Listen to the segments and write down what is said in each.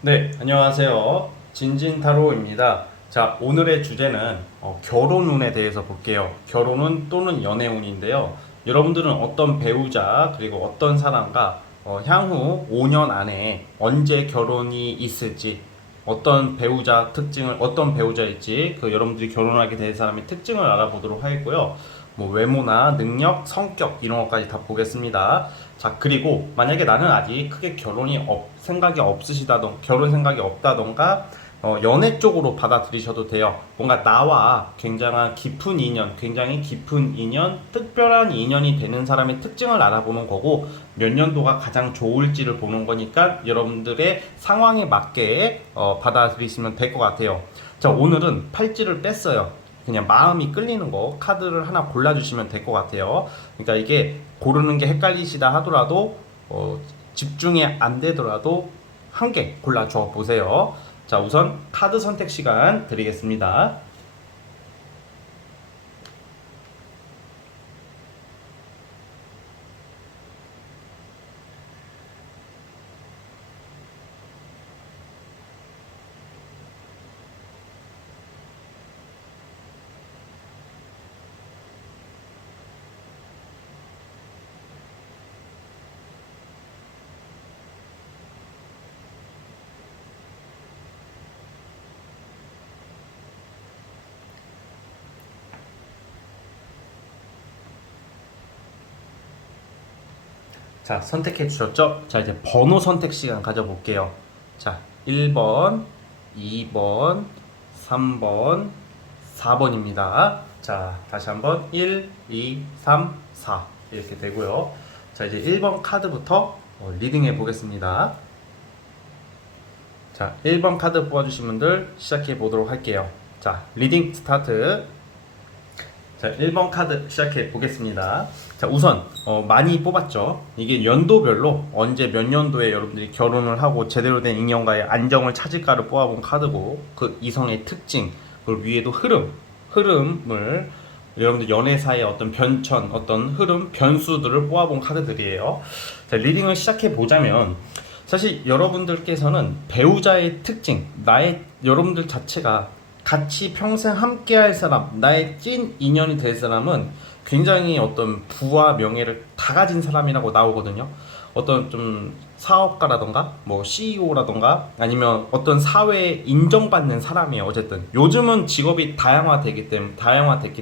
네, 안녕하세요. 진진타로입니다. 자, 오늘의 주제는 결혼운에 대해서 볼게요. 결혼운 또는 연애운인데요. 여러분들은 어떤 배우자 그리고 어떤 사람과 향후 5년 안에 언제 결혼이 있을지, 어떤 배우자 특징을 어떤 배우자일지, 그 여러분들이 결혼하게 될 사람의 특징을 알아보도록 하겠고요. 뭐 외모나 능력, 성격 이런 것까지 다 보겠습니다. 자, 그리고 만약에 나는 아직 크게 생각이 없으시다던 결혼 생각이 없다던가 연애 쪽으로 받아들이셔도 돼요. 뭔가 나와 굉장히 깊은 인연, 특별한 인연이 되는 사람의 특징을 알아보는 거고 몇 년도가 가장 좋을지를 보는 거니까 여러분들의 상황에 맞게 받아들이시면 될 것 같아요. 자, 오늘은 팔찌를 뺐어요. 그냥 마음이 끌리는 거 카드를 하나 골라주시면 될 것 같아요. 그러니까 이게 고르는 게 헷갈리시다 하더라도 집중이 안 되더라도 한 개 골라줘 보세요. 자, 우선 카드 선택 시간 드리겠습니다. 자, 선택해 주셨죠? 자, 이제 번호 선택 시간 가져볼게요. 자, 1번, 2번, 3번, 4번입니다. 자, 다시 한번 1, 2, 3, 4 이렇게 되고요. 자, 이제 1번 카드부터 리딩해 보겠습니다. 자, 1번 카드 뽑아주신 분들 시작해 보도록 할게요. 자, 리딩 스타트. 자, 1번 카드 시작해 보겠습니다. 자, 우선 많이 뽑았죠. 이게 연도별로 언제 몇 년도에 여러분들이 결혼을 하고 제대로 된 인연과의 안정을 찾을까를 뽑아본 카드고, 그 이성의 특징, 그리고 위에도 흐름을 여러분들 연애사의 어떤 변천, 어떤 흐름, 변수들을 뽑아본 카드들이에요. 자, 리딩을 시작해 보자면 사실 여러분들께서는 배우자의 특징, 여러분들 자체가 같이 평생 함께 할 사람, 나의 찐 인연이 될 사람은 굉장히 어떤 부와 명예를 다 가진 사람이라고 나오거든요. 어떤 좀 사업가라던가, 뭐 CEO라던가, 아니면 어떤 사회에 인정받는 사람이에요. 어쨌든 요즘은 직업이 다양화됐기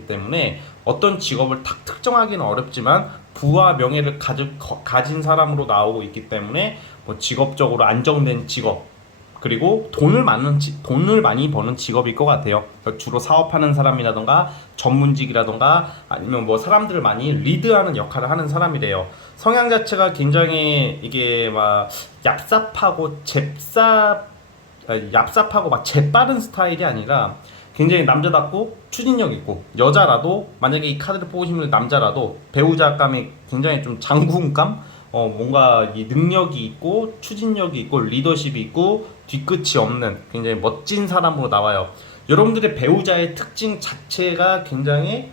때문에 어떤 직업을 딱 특정하기는 어렵지만 부와 명예를 가진 사람으로 나오고 있기 때문에 뭐 직업적으로 안정된 직업, 그리고 돈을 많이 버는 직업일 것 같아요. 그러니까 주로 사업하는 사람이라던가 전문직이라던가 아니면 뭐 사람들을 많이 리드하는 역할을 하는 사람이래요. 성향 자체가 굉장히 이게 막 얍삽하고 막 재빠른 스타일이 아니라 굉장히 남자답고 추진력 있고, 여자라도 만약에 이 카드를 뽑으시면 남자라도 배우자감이 굉장히 좀 장군감, 뭔가 이 능력이 있고 추진력이 있고 리더십이 있고 뒤끝이 없는 굉장히 멋진 사람으로 나와요. 여러분들의 배우자의 특징 자체가 굉장히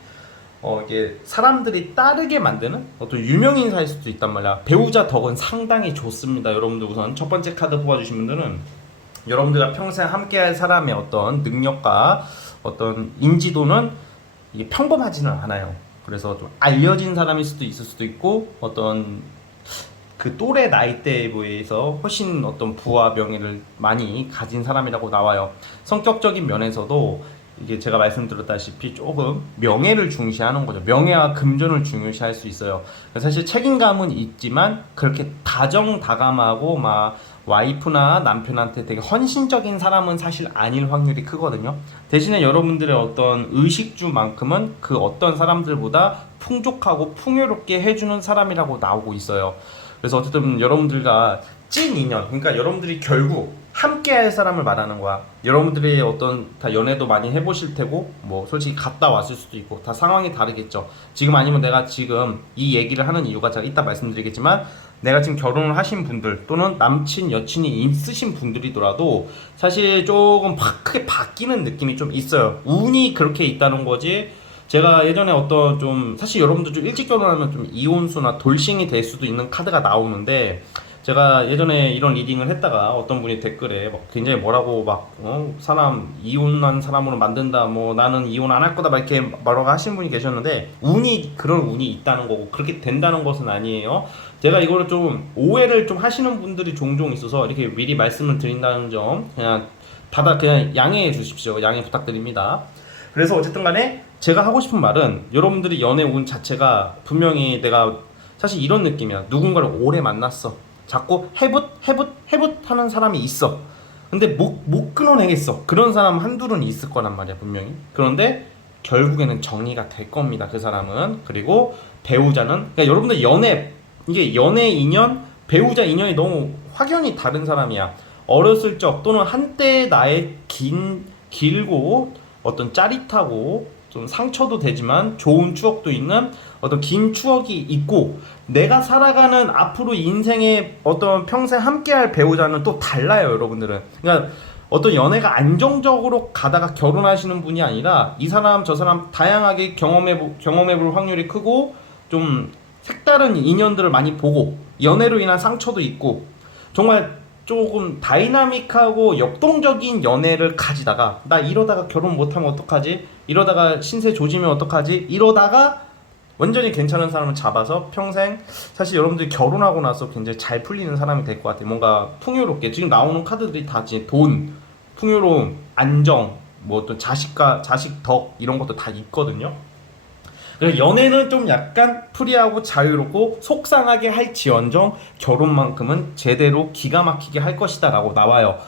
이게 사람들이 따르게 만드는 어떤 유명인사일 수도 있단 말이야. 배우자 덕은 상당히 좋습니다. 여러분들 우선 첫 번째 카드 뽑아주신 분들은 여러분들과 평생 함께할 사람의 어떤 능력과 어떤 인지도는 이게 평범하지는 않아요. 그래서 좀 알려진 사람일 수도 있을 수도 있고, 어떤 그 또래 나이대에 비해서 훨씬 어떤 부와 명예를 많이 가진 사람이라고 나와요. 성격적인 면에서도 이게 제가 말씀드렸다시피 조금 명예를 중시하는 거죠. 명예와 금전을 중요시할 수 있어요. 사실 책임감은 있지만 그렇게 다정다감하고 막 와이프나 남편한테 되게 헌신적인 사람은 사실 아닐 확률이 크거든요. 대신에 여러분들의 어떤 의식주만큼은 그 어떤 사람들보다 풍족하고 풍요롭게 해주는 사람이라고 나오고 있어요. 그래서 어쨌든 여러분들과 찐 인연, 그러니까 여러분들이 결국 함께 할 사람을 말하는 거야. 여러분들이 어떤 다 연애도 많이 해보실 테고, 뭐 솔직히 갔다 왔을 수도 있고 다 상황이 다르겠죠. 지금 아니면 내가 지금 이 얘기를 하는 이유가 제가 이따 말씀드리겠지만, 내가 지금 결혼을 하신 분들 또는 남친 여친이 있으신 분들이더라도 사실 조금 크게 바뀌는 느낌이 좀 있어요. 운이 그렇게 있다는 거지. 제가 예전에 어떤 좀 사실 여러분들 좀 일찍 결혼하면 좀 이혼수나 돌싱이 될 수도 있는 카드가 나오는데, 제가 예전에 이런 리딩을 했다가 어떤 분이 댓글에 막 굉장히 뭐라고 막 사람 이혼한 사람으로 만든다, 뭐 나는 이혼 안 할 거다, 막 이렇게 뭐라고 하시는 분이 계셨는데, 운이 그런 운이 있다는 거고 그렇게 된다는 것은 아니에요. 제가 이거를 좀 오해를 좀 하시는 분들이 종종 있어서 이렇게 미리 말씀을 드린다는 점 그냥 양해해 주십시오. 양해 부탁드립니다. 그래서 어쨌든 간에 제가 하고 싶은 말은, 여러분들이 연애 운 자체가 분명히 내가 사실 이런 느낌이야. 누군가를 오래 만났어. 자꾸 해붓 하는 사람이 있어. 근데 못 끊어내겠어. 그런 사람 한둘은 있을 거란 말이야, 분명히. 그런데 결국에는 정리가 될 겁니다, 그 사람은. 그리고 배우자는, 그러니까 여러분들 이게 연애 인연, 배우자 인연이 너무 확연히 다른 사람이야. 어렸을 적 또는 한때 나의 길고 어떤 짜릿하고 좀 상처도 되지만 좋은 추억도 있는 어떤 긴 추억이 있고, 내가 살아가는 앞으로 인생의 어떤 평생 함께할 배우자는 또 달라요, 여러분들은. 그러니까 어떤 연애가 안정적으로 가다가 결혼하시는 분이 아니라 이 사람 저 사람 다양하게 경험해볼 확률이 크고, 좀 색다른 인연들을 많이 보고 연애로 인한 상처도 있고, 정말 조금 다이나믹하고 역동적인 연애를 가지다가 나 이러다가 결혼 못하면 어떡하지? 이러다가 신세 조지면 어떡하지? 이러다가 완전히 괜찮은 사람을 잡아서 평생, 사실 여러분들이 결혼하고 나서 굉장히 잘 풀리는 사람이 될 것 같아요. 뭔가 풍요롭게, 지금 나오는 카드들이 다 돈, 풍요로움, 안정, 뭐 또 자식 덕 이런 것도 다 있거든요. 그래서 연애는 좀 약간 프리하고 자유롭고 속상하게 할지언정 결혼만큼은 제대로 기가 막히게 할 것이다 라고 나와요.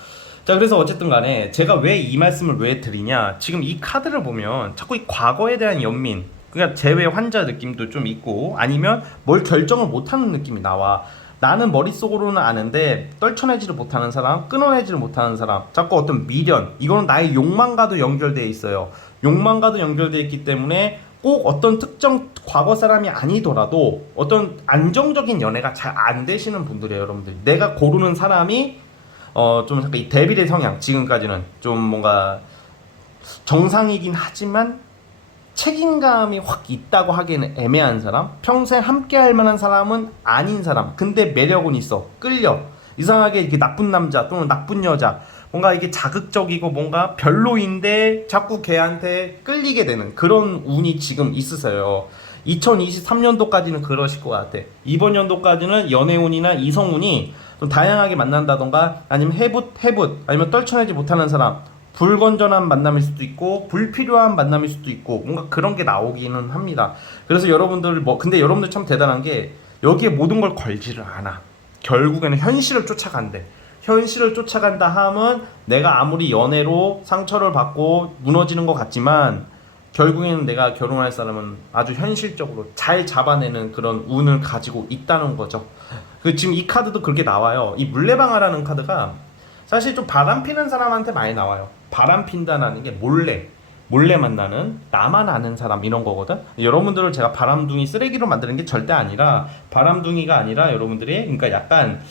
자, 그래서 어쨌든 간에 제가 왜 이 말씀을 왜 드리냐, 지금 이 카드를 보면 자꾸 이 과거에 대한 연민, 그러니까 재회 환자 느낌도 좀 있고, 아니면 뭘 결정을 못하는 느낌이 나와. 나는 머릿속으로는 아는데 떨쳐내지를 못하는 사람, 끊어내지를 못하는 사람, 자꾸 어떤 미련, 이거는 나의 욕망과도 연결되어 있어요. 욕망과도 연결되어 있기 때문에 꼭 어떤 특정 과거 사람이 아니더라도 어떤 안정적인 연애가 잘 안 되시는 분들이에요, 여러분들. 내가 고르는 사람이 좀 약간 이 데빌의 성향, 지금까지는 좀 뭔가 정상이긴 하지만 책임감이 확 있다고 하기에는 애매한 사람, 평생 함께 할 만한 사람은 아닌 사람, 근데 매력은 있어, 끌려, 이상하게 이렇게 나쁜 남자 또는 나쁜 여자, 뭔가 이게 자극적이고 뭔가 별로인데 자꾸 걔한테 끌리게 되는 그런 운이 지금 있으세요. 2023년도까지는 그러실 것 같아. 이번 연도까지는 연애운이나 이성운이 좀 다양하게 만난다던가, 아니면 해붓 아니면 떨쳐내지 못하는 사람, 불건전한 만남일 수도 있고 불필요한 만남일 수도 있고, 뭔가 그런 게 나오기는 합니다. 그래서 여러분들 근데 여러분들 참 대단한 게 여기에 모든 걸 걸지를 않아. 결국에는 현실을 쫓아간대. 현실을 쫓아간다 함은 내가 아무리 연애로 상처를 받고 무너지는 것 같지만 결국에는 내가 결혼할 사람은 아주 현실적으로 잘 잡아내는 그런 운을 가지고 있다는 거죠. 지금 이 카드도 그렇게 나와요. 이 물레방아라는 카드가 사실 좀 바람 피는 사람한테 많이 나와요. 바람 핀다는 게 몰래 만나는, 나만 아는 사람, 이런 거거든. 여러분들을 제가 바람둥이 쓰레기로 만드는 게 절대 아니라, 바람둥이가 아니라 여러분들이 그러니까 약간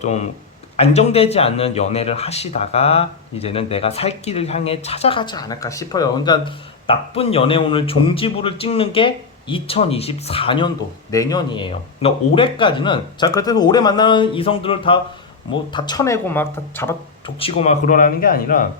좀 안정되지 않는 연애를 하시다가 이제는 내가 살 길을 향해 찾아가지 않을까 싶어요. 그러니까 나쁜 연애운을 종지부를 찍는 게 2024년도 내년이에요. 그러니까 올해까지는, 자, 그렇다고 올해 만나는 이성들을 다 쳐내고 막 다 잡아 족치고 막 그러라는 게 아니라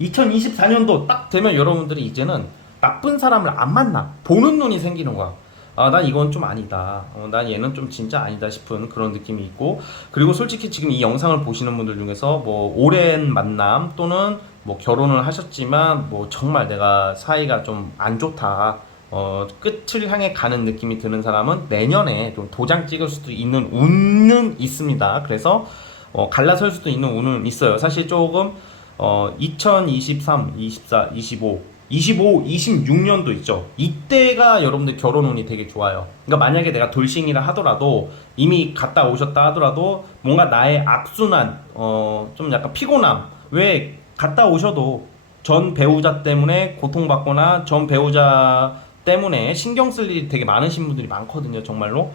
2024년도 딱 되면 여러분들이 이제는 나쁜 사람을 안 만나 보는 눈이 생기는 거야. 아, 난 이건 좀 아니다. 난 얘는 좀 진짜 아니다 싶은 그런 느낌이 있고, 그리고 솔직히 지금 이 영상을 보시는 분들 중에서 뭐 오랜 만남 또는 뭐 결혼을 하셨지만 뭐 정말 내가 사이가 좀 안 좋다, 끝을 향해 가는 느낌이 드는 사람은 내년에 좀 도장 찍을 수도 있는 운은 있습니다. 그래서 갈라설 수도 있는 운은 있어요. 사실 조금 2023, 24, 25, 26년도 있죠. 이때가 여러분들 결혼운이 되게 좋아요. 그러니까 만약에 내가 돌싱이라 하더라도, 이미 갔다 오셨다 하더라도 뭔가 나의 악순환, 좀 약간 피곤함, 왜 갔다 오셔도 전 배우자 때문에 고통받거나 전 배우자 때문에 신경 쓸 일이 되게 많으신 분들이 많거든요, 정말로.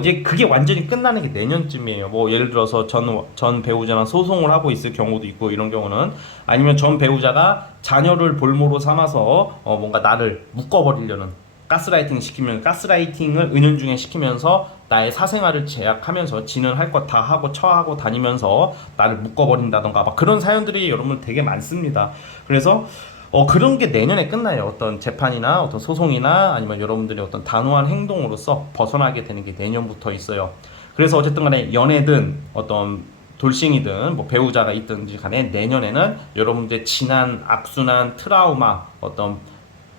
이제 그게 완전히 끝나는 게 내년쯤이에요. 뭐 예를 들어서 전 배우자랑 소송을 하고 있을 경우도 있고, 이런 경우는, 아니면 전 배우자가 자녀를 볼모로 삼아서 뭔가 나를 묶어버리려는, 가스라이팅을 은연중에 시키면서 나의 사생활을 제약하면서 지는 할 것 다 하고 처하고 다니면서 나를 묶어버린다던가 막 그런 사연들이 여러분 되게 많습니다. 그래서 그런 게 내년에 끝나요. 어떤 재판이나 어떤 소송이나 아니면 여러분들의 어떤 단호한 행동으로서 벗어나게 되는 게 내년부터 있어요. 그래서 어쨌든 간에 연애든 어떤 돌싱이든 뭐 배우자가 있든지 간에 내년에는 여러분들의 지난 악순환 트라우마, 어떤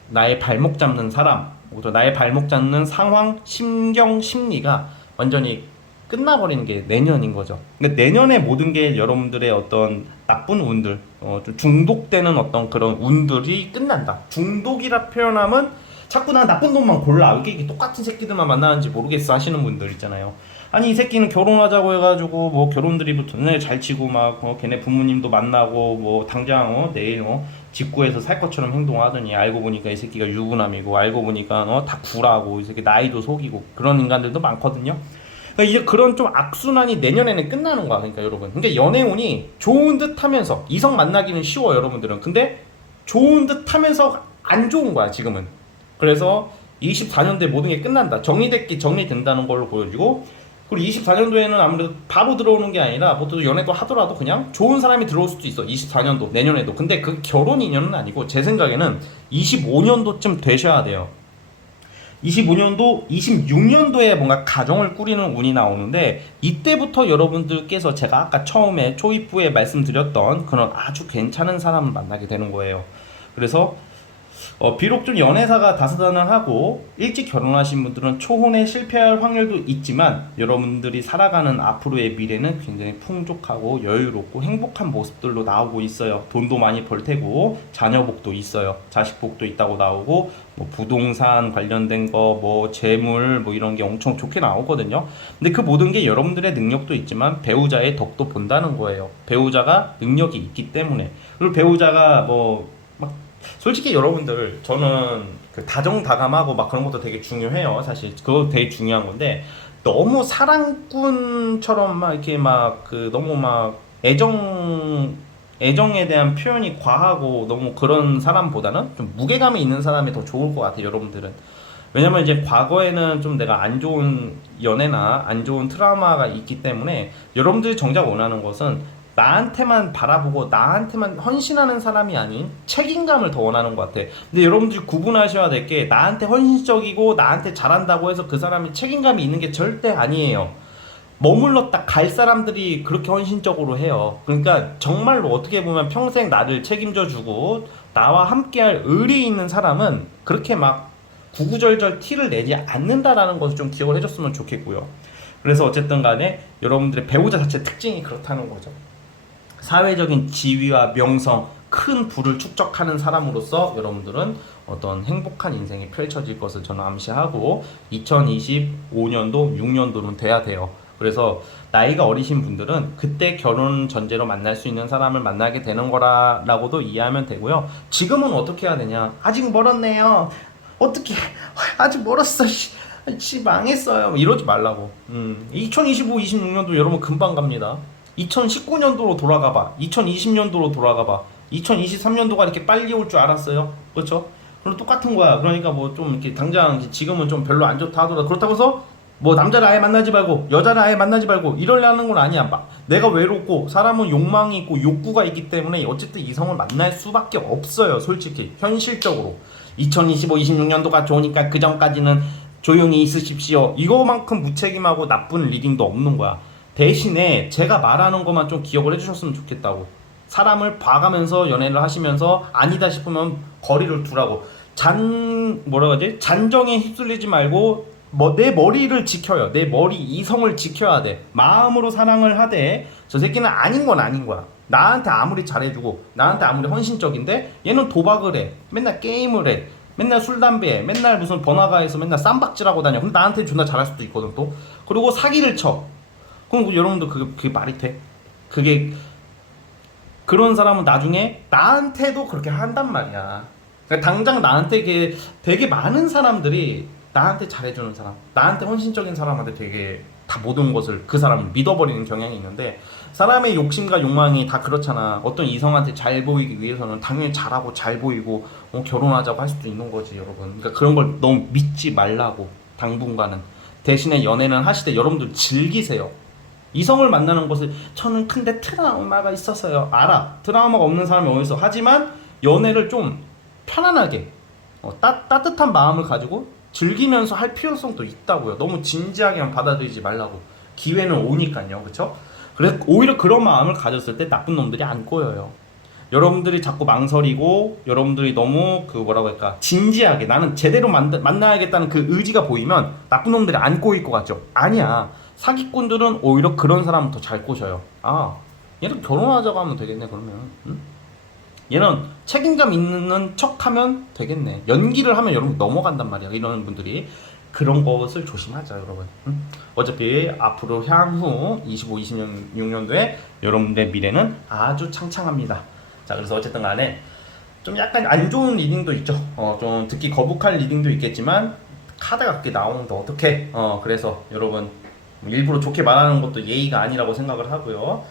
나의 발목 잡는 사람, 또 나의 발목 잡는 상황, 심경, 심리가 완전히 끝나버리는 게 내년인 거죠. 그러니까 내년에 모든 게 여러분들의 어떤 나쁜 운들, 좀 중독되는 어떤 그런 운들이 끝난다. 중독이라 표현하면 자꾸 난 나쁜 놈만 골라. 왜 이게 똑같은 새끼들만 만나는지 모르겠어 하시는 분들 있잖아요. 아니 이 새끼는 결혼하자고 해가지고 뭐 결혼 드립부터 잘 치고 막 걔네 부모님도 만나고 뭐 당장 내일 직구해서 살 것처럼 행동하더니 알고 보니까 이 새끼가 유부남이고 알고 보니까 다 구라고 이 새끼 나이도 속이고 그런 인간들도 많거든요. 그러니까 이제 그런 좀 악순환이 내년에는 끝나는 거야. 그러니까 여러분. 근데 연애운이 좋은 듯 하면서 이성 만나기는 쉬워 여러분들은. 근데 좋은 듯 하면서 안 좋은 거야 지금은. 그래서 24년도에 모든 게 끝난다. 정리된다는 걸로 보여지고 그리고 24년도에는 아무래도 바로 들어오는 게 아니라 보통 연애도 하더라도 그냥 좋은 사람이 들어올 수도 있어. 24년도 내년에도. 근데 그 결혼 인연은 아니고 제 생각에는 25년도쯤 되셔야 돼요. 25년도, 26년도에 뭔가 가정을 꾸리는 운이 나오는데 이때부터 여러분들께서 제가 아까 처음에 초입부에 말씀드렸던 그런 아주 괜찮은 사람을 만나게 되는 거예요. 그래서 비록 좀 연애사가 다사다난하고 일찍 결혼하신 분들은 초혼에 실패할 확률도 있지만 여러분들이 살아가는 앞으로의 미래는 굉장히 풍족하고 여유롭고 행복한 모습들로 나오고 있어요. 돈도 많이 벌 테고 자녀복도 있어요. 자식복도 있다고 나오고 뭐 부동산 관련된 거 뭐 재물 뭐 이런 게 엄청 좋게 나오거든요. 근데 그 모든 게 여러분들의 능력도 있지만 배우자의 덕도 본다는 거예요. 배우자가 능력이 있기 때문에. 그리고 배우자가 막 솔직히 여러분들 저는 그 다정다감하고 막 그런 것도 되게 중요해요. 사실 그거 되게 중요한 건데 너무 사랑꾼처럼 막 이렇게 막 그 너무 막 애정에 대한 표현이 과하고 너무 그런 사람보다는 좀 무게감이 있는 사람이 더 좋을 것 같아요. 여러분들은. 왜냐면 이제 과거에는 좀 내가 안 좋은 연애나 안 좋은 트라우마가 있기 때문에 여러분들이 정작 원하는 것은 나한테만 바라보고 나한테만 헌신하는 사람이 아닌 책임감을 더 원하는 것 같아. 근데 여러분들이 구분하셔야 될 게 나한테 헌신적이고 나한테 잘한다고 해서 그 사람이 책임감이 있는 게 절대 아니에요. 머물렀다 갈 사람들이 그렇게 헌신적으로 해요. 그러니까 정말로 어떻게 보면 평생 나를 책임져 주고 나와 함께할 의리 있는 사람은 그렇게 막 구구절절 티를 내지 않는다라는 것을 좀 기억을 해줬으면 좋겠고요. 그래서 어쨌든 간에 여러분들의 배우자 자체 특징이 그렇다는 거죠. 사회적인 지위와 명성, 큰 부를 축적하는 사람으로서 여러분들은 어떤 행복한 인생이 펼쳐질 것을 저는 암시하고 2025년도, 6년도는 돼야 돼요. 그래서 나이가 어리신 분들은 그때 결혼 전제로 만날 수 있는 사람을 만나게 되는 거라고도 이해하면 되고요. 지금은 어떻게 해야 되냐? 아직 멀었네요. 어떻게 아직 멀었어. 씨 망했어요. 이러지 말라고. 2025, 26년도 여러분 금방 갑니다. 2019년도로 돌아가봐. 2020년도로 돌아가봐. 2023년도가 이렇게 빨리 올 줄 알았어요. 그렇죠? 그럼 똑같은 거야. 그러니까 뭐 좀 이렇게 당장 지금은 좀 별로 안 좋다 하더라도 그렇다고 해서 뭐 남자를 아예 만나지 말고 여자를 아예 만나지 말고 이러려는 건 아니야. 내가 외롭고 사람은 욕망이 있고 욕구가 있기 때문에 어쨌든 이성을 만날 수밖에 없어요. 솔직히 현실적으로 2025, 26년도가 좋으니까 그 전까지는 조용히 있으십시오. 이거만큼 무책임하고 나쁜 리딩도 없는 거야. 대신에 제가 말하는 것만 좀 기억을 해주셨으면 좋겠다고. 사람을 봐가면서 연애를 하시면서 아니다 싶으면 거리를 두라고. 잔정에 휩쓸리지 말고 내 머리를 지켜요. 내 머리 이성을 지켜야 돼. 마음으로 사랑을 하되 저 새끼는 아닌 건 아닌 거야. 나한테 아무리 잘해주고 나한테 아무리 헌신적인데 얘는 도박을 해. 맨날 게임을 해. 맨날 술 담배 해. 맨날 무슨 번화가에서 맨날 쌈박질하고 다녀. 그럼 나한테 존나 잘할 수도 있거든 또. 그리고 사기를 쳐. 그럼 여러분들 그게 말이 돼? 그게 그런 사람은 나중에 나한테도 그렇게 한단 말이야. 그러니까 당장 나한테 되게 많은 사람들이 나한테 잘해주는 사람, 나한테 헌신적인 사람한테 되게 다 모든 것을 그 사람을 믿어버리는 경향이 있는데 사람의 욕심과 욕망이 다 그렇잖아. 어떤 이성한테 잘 보이기 위해서는 당연히 잘하고 잘 보이고 결혼하자고 할 수도 있는 거지 여러분. 그러니까 그런 걸 너무 믿지 말라고. 당분간은 대신에 연애는 하시되 여러분들 즐기세요. 이성을 만나는 것을 저는 근데 트라우마가 있어서요. 알아. 트라우마가 없는 사람이 어딨어. 하지만 연애를 좀 편안하게 따뜻한 마음을 가지고 즐기면서 할 필요성도 있다고요. 너무 진지하게만 받아들이지 말라고. 기회는 오니까요. 그쵸? 그래서 오히려 그런 마음을 가졌을 때 나쁜 놈들이 안 꼬여요. 여러분들이 자꾸 망설이고 여러분들이 너무 그 뭐라고 할까 진지하게 나는 제대로 만나야겠다는 그 의지가 보이면 나쁜 놈들이 안 꼬일 것 같죠? 아니야. 사기꾼들은 오히려 그런 사람을 더 잘 꼬셔요. 아, 얘는 결혼하자고 하면 되겠네 그러면. 응? 얘는 책임감 있는 척하면 되겠네. 연기를 하면 여러분 넘어간단 말이야. 이런 분들이 그런 것을 조심하자 여러분. 응? 어차피 앞으로 향후 25, 26년도에 여러분들의 미래는 아주 창창합니다. 자, 그래서 어쨌든 간에 좀 약간 안 좋은 리딩도 있죠. 좀 듣기 거북할 리딩도 있겠지만 카드가 그렇게 나오는데 어떡해. 그래서 여러분 일부러 좋게 말하는 것도 예의가 아니라고 생각을 하고요.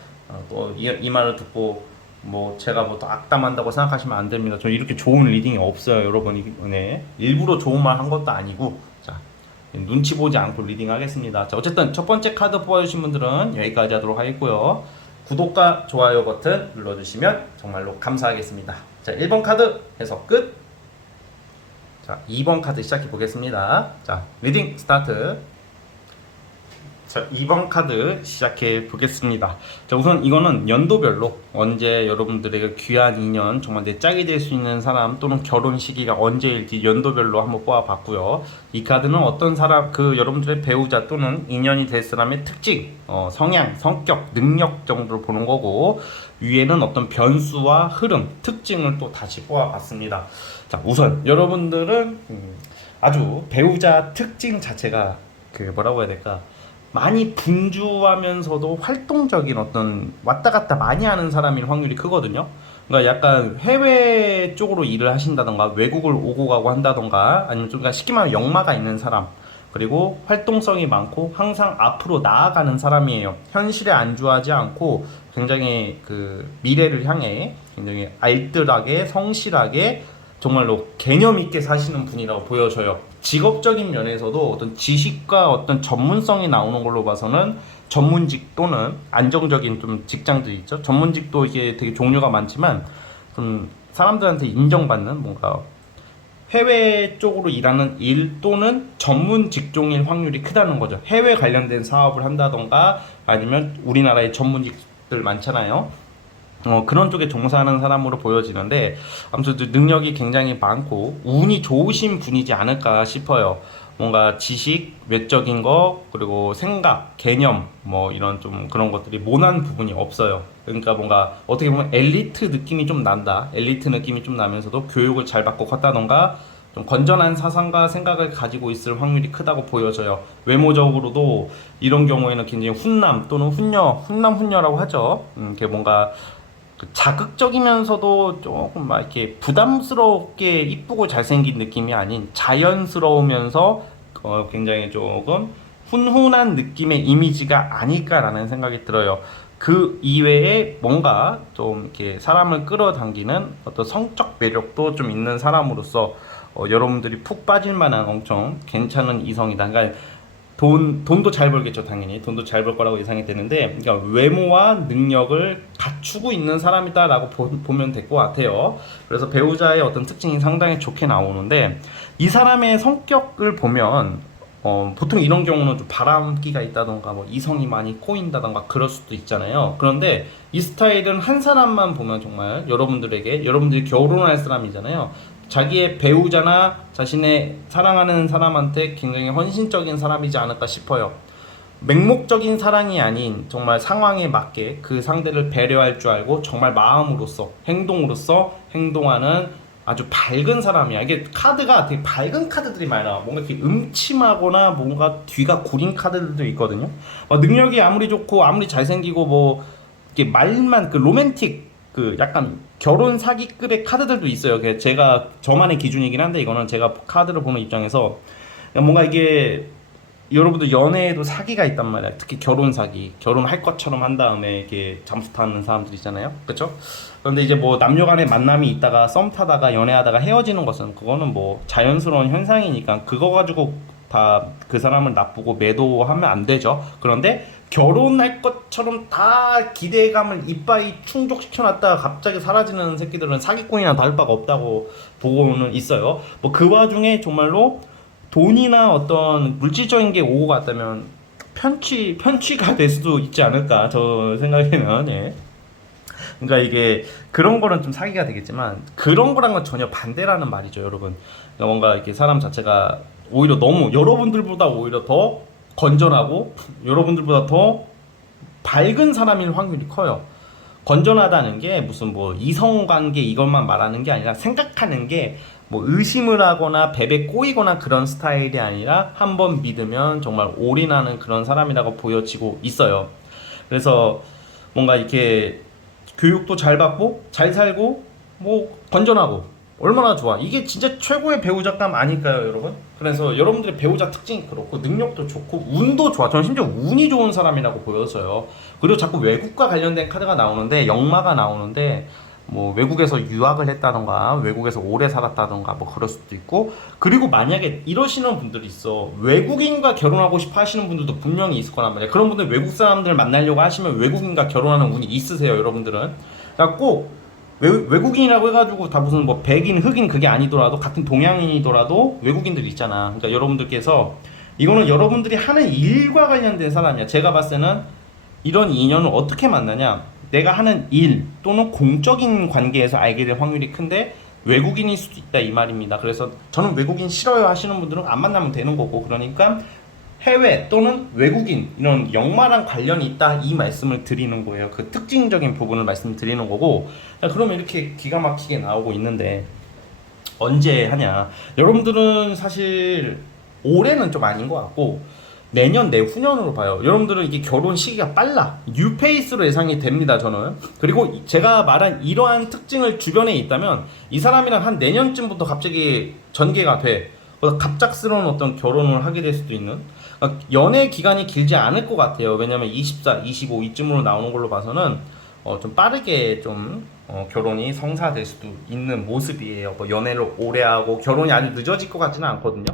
또 이 말을 듣고 뭐 제가 뭐 더 악담한다고 생각하시면 안 됩니다. 저 이렇게 좋은 리딩이 없어요, 여러분. 네. 일부러 좋은 말 한 것도 아니고. 자, 눈치 보지 않고 리딩 하겠습니다. 자, 어쨌든 첫 번째 카드 뽑아주신 분들은 여기까지 하도록 하겠고요. 구독과 좋아요 버튼 눌러주시면 정말로 감사하겠습니다. 자, 1번 카드 해석 끝. 자, 2번 카드 시작해 보겠습니다. 자, 리딩 스타트. 자, 2번 카드 시작해 보겠습니다. 자, 우선 이거는 연도별로 언제 여러분들에게 귀한 인연, 정말 내 짝이 될 수 있는 사람 또는 결혼 시기가 언제일지 연도별로 한번 뽑아봤고요. 이 카드는 어떤 사람, 여러분들의 배우자 또는 인연이 될 사람의 특징, 성향, 성격, 능력 정도를 보는 거고, 위에는 어떤 변수와 흐름, 특징을 또 다시 뽑아봤습니다. 자, 우선 여러분들은 아주 배우자 특징 자체가 뭐라고 해야 될까? 많이 분주하면서도 활동적인 어떤 왔다 갔다 많이 하는 사람일 확률이 크거든요. 그러니까 약간 해외 쪽으로 일을 하신다던가 외국을 오고 가고 한다던가 아니면 좀 쉽게 말하면 역마가 있는 사람, 그리고 활동성이 많고 항상 앞으로 나아가는 사람이에요. 현실에 안주하지 않고 굉장히 미래를 향해 굉장히 알뜰하게 성실하게 정말로 개념 있게 사시는 분이라고 보여져요. 직업적인 면에서도 어떤 지식과 어떤 전문성이 나오는 걸로 봐서는 전문직 또는 안정적인 좀 직장들이 있죠. 전문직도 이게 되게 종류가 많지만 좀 사람들한테 인정받는 뭔가 해외 쪽으로 일하는 일 또는 전문 직종일 확률이 크다는 거죠. 해외 관련된 사업을 한다던가 아니면 우리나라의 전문직들 많잖아요. 그런 쪽에 종사하는 사람으로 보여지는데 아무튼 능력이 굉장히 많고 운이 좋으신 분이지 않을까 싶어요. 뭔가 지식, 외적인 거, 그리고 생각, 개념 뭐 이런 좀 그런 것들이 모난 부분이 없어요. 그러니까 뭔가 어떻게 보면 엘리트 느낌이 좀 난다. 엘리트 느낌이 좀 나면서도 교육을 잘 받고 컸다던가 좀 건전한 사상과 생각을 가지고 있을 확률이 크다고 보여져요. 외모적으로도 이런 경우에는 굉장히 훈남 또는 훈녀라고 하죠. 이게 뭔가 자극적이면서도 조금 막 이렇게 부담스럽게 이쁘고 잘생긴 느낌이 아닌 자연스러우면서 굉장히 조금 훈훈한 느낌의 이미지가 아닐까라는 생각이 들어요. 그 이외에 뭔가 좀 이렇게 사람을 끌어당기는 어떤 성적 매력도 좀 있는 사람으로서 여러분들이 푹 빠질 만한 엄청 괜찮은 이성이다. 그러니까 돈도 잘 벌겠죠, 당연히. 돈도 잘 벌 거라고 예상이 되는데, 그러니까 외모와 능력을 갖추고 있는 사람이다라고 보면 될 것 같아요. 그래서 배우자의 어떤 특징이 상당히 좋게 나오는데, 이 사람의 성격을 보면, 보통 이런 경우는 좀 바람기가 있다던가, 뭐 이성이 많이 꼬인다던가 그럴 수도 있잖아요. 그런데 이 스타일은 한 사람만 보면 정말 여러분들이 결혼할 사람이잖아요. 자기의 배우자나 자신의 사랑하는 사람한테 굉장히 헌신적인 사람이지 않을까 싶어요. 맹목적인 사랑이 아닌 정말 상황에 맞게 그 상대를 배려할 줄 알고 정말 마음으로써 행동으로써 행동하는 아주 밝은 사람이야. 이게 카드가 되게 밝은 카드들이 많이 나와. 뭔가 이렇게 음침하거나 뭔가 뒤가 구린 카드들도 있거든요. 능력이 아무리 좋고 아무리 잘생기고 뭐 이렇게 말만 로맨틱 약간 결혼 사기급의 카드들도 있어요. 제가 저만의 기준이긴 한데 이거는 제가 카드를 보는 입장에서 뭔가 이게 여러분들 연애에도 사기가 있단 말이야. 특히 결혼 사기, 결혼할 것처럼 한 다음에 이렇게 잠수 타는 사람들 있잖아요. 그렇죠? 그런데 이제 뭐 남녀간의 만남이 있다가 썸 타다가 연애하다가 헤어지는 것은 그거는 뭐 자연스러운 현상이니까 그거 가지고 다 그 사람을 나쁘고 매도하면 안 되죠. 그런데 결혼할 것처럼 다 기대감을 이빠이 충족시켜놨다가 갑자기 사라지는 새끼들은 사기꾼이나 다를 바가 없다고 보고는 있어요. 뭐 그 와중에 정말로 돈이나 어떤 물질적인 게 오고 갔다면 편취가 될 수도 있지 않을까, 저 생각에는. 예. 그러니까 이게 그런 거는 좀 사기가 되겠지만 그런 거랑은 전혀 반대라는 말이죠, 여러분. 그러니까 뭔가 이렇게 사람 자체가 오히려 너무 여러분들보다 오히려 더 건전하고 여러분들보다 더 밝은 사람일 확률이 커요. 건전하다는 게 무슨 뭐 이성관계 이것만 말하는 게 아니라 생각하는 게 뭐 의심을 하거나 배 꼬이거나 그런 스타일이 아니라 한번 믿으면 정말 올인하는 그런 사람이라고 보여지고 있어요. 그래서 뭔가 이렇게 교육도 잘 받고 잘 살고 뭐 건전하고 얼마나 좋아. 이게 진짜 최고의 배우자감 아닐까요, 여러분? 그래서 여러분들의 배우자 특징이 그렇고 능력도 좋고 운도 좋아. 저는 심지어 운이 좋은 사람이라고 보여서요. 그리고 자꾸 외국과 관련된 카드가 나오는데, 역마가 나오는데 뭐 외국에서 유학을 했다던가 외국에서 오래 살았다던가 뭐 그럴 수도 있고, 그리고 만약에 이러시는 분들이 있어. 외국인과 결혼하고 싶어 하시는 분들도 분명히 있을 거란 말이야. 그런 분들 외국 사람들 만나려고 하시면 외국인과 결혼하는 운이 있으세요, 여러분들은. 그러니까 꼭 외국인이라고 해가지고 다 무슨 뭐 백인, 흑인 그게 아니더라도 같은 동양인이더라도 외국인들 있잖아. 그러니까 여러분들께서 이거는 여러분들이 하는 일과 관련된 사람이야. 제가 봤을 때는 이런 인연을 어떻게 만나냐? 내가 하는 일 또는 공적인 관계에서 알게 될 확률이 큰데 외국인일 수도 있다 이 말입니다. 그래서 저는 외국인 싫어요 하시는 분들은 안 만나면 되는 거고, 그러니까 해외 또는 외국인 이런 역마랑 관련이 있다 이 말씀을 드리는 거예요. 그 특징적인 부분을 말씀드리는 거고. 그러면 이렇게 기가 막히게 나오고 있는데 언제 하냐? 여러분들은 사실 올해는 좀 아닌 것 같고 내년 내후년으로 봐요. 여러분들은 이게 결혼 시기가 빨라. 뉴페이스로 예상이 됩니다, 저는. 그리고 제가 말한 이러한 특징을 주변에 있다면 이 사람이랑 한 내년쯤부터 갑자기 전개가 돼. 갑작스러운 어떤 결혼을 하게 될 수도 있는, 그러니까 연애 기간이 길지 않을 것 같아요. 왜냐면 24, 25 이쯤으로 나오는 걸로 봐서는 좀 빠르게 좀 결혼이 성사될 수도 있는 모습이에요. 뭐 연애를 오래 하고 결혼이 아주 늦어질 것 같지는 않거든요.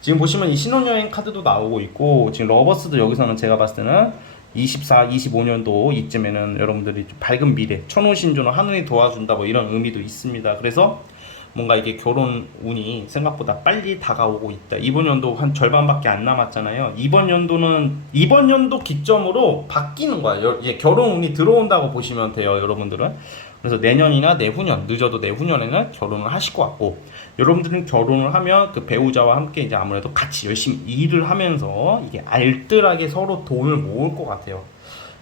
지금 보시면 이 신혼여행 카드도 나오고 있고, 지금 러버스도 여기서는 제가 봤을 때는 24, 25년도 이쯤에는 여러분들이 좀 밝은 미래, 천호신조는 하늘이 도와준다 뭐 이런 의미도 있습니다. 그래서 뭔가 이게 결혼 운이 생각보다 빨리 다가오고 있다. 이번 연도 한 절반밖에 안 남았잖아요. 이번 연도 기점으로 바뀌는 거야. 이제 결혼 운이 들어온다고 보시면 돼요, 여러분들은. 그래서 내년이나 내후년, 늦어도 내후년에는 결혼을 하실 것 같고, 여러분들은 결혼을 하면 그 배우자와 함께 이제 아무래도 같이 열심히 일을 하면서 이게 알뜰하게 서로 돈을 모을 것 같아요.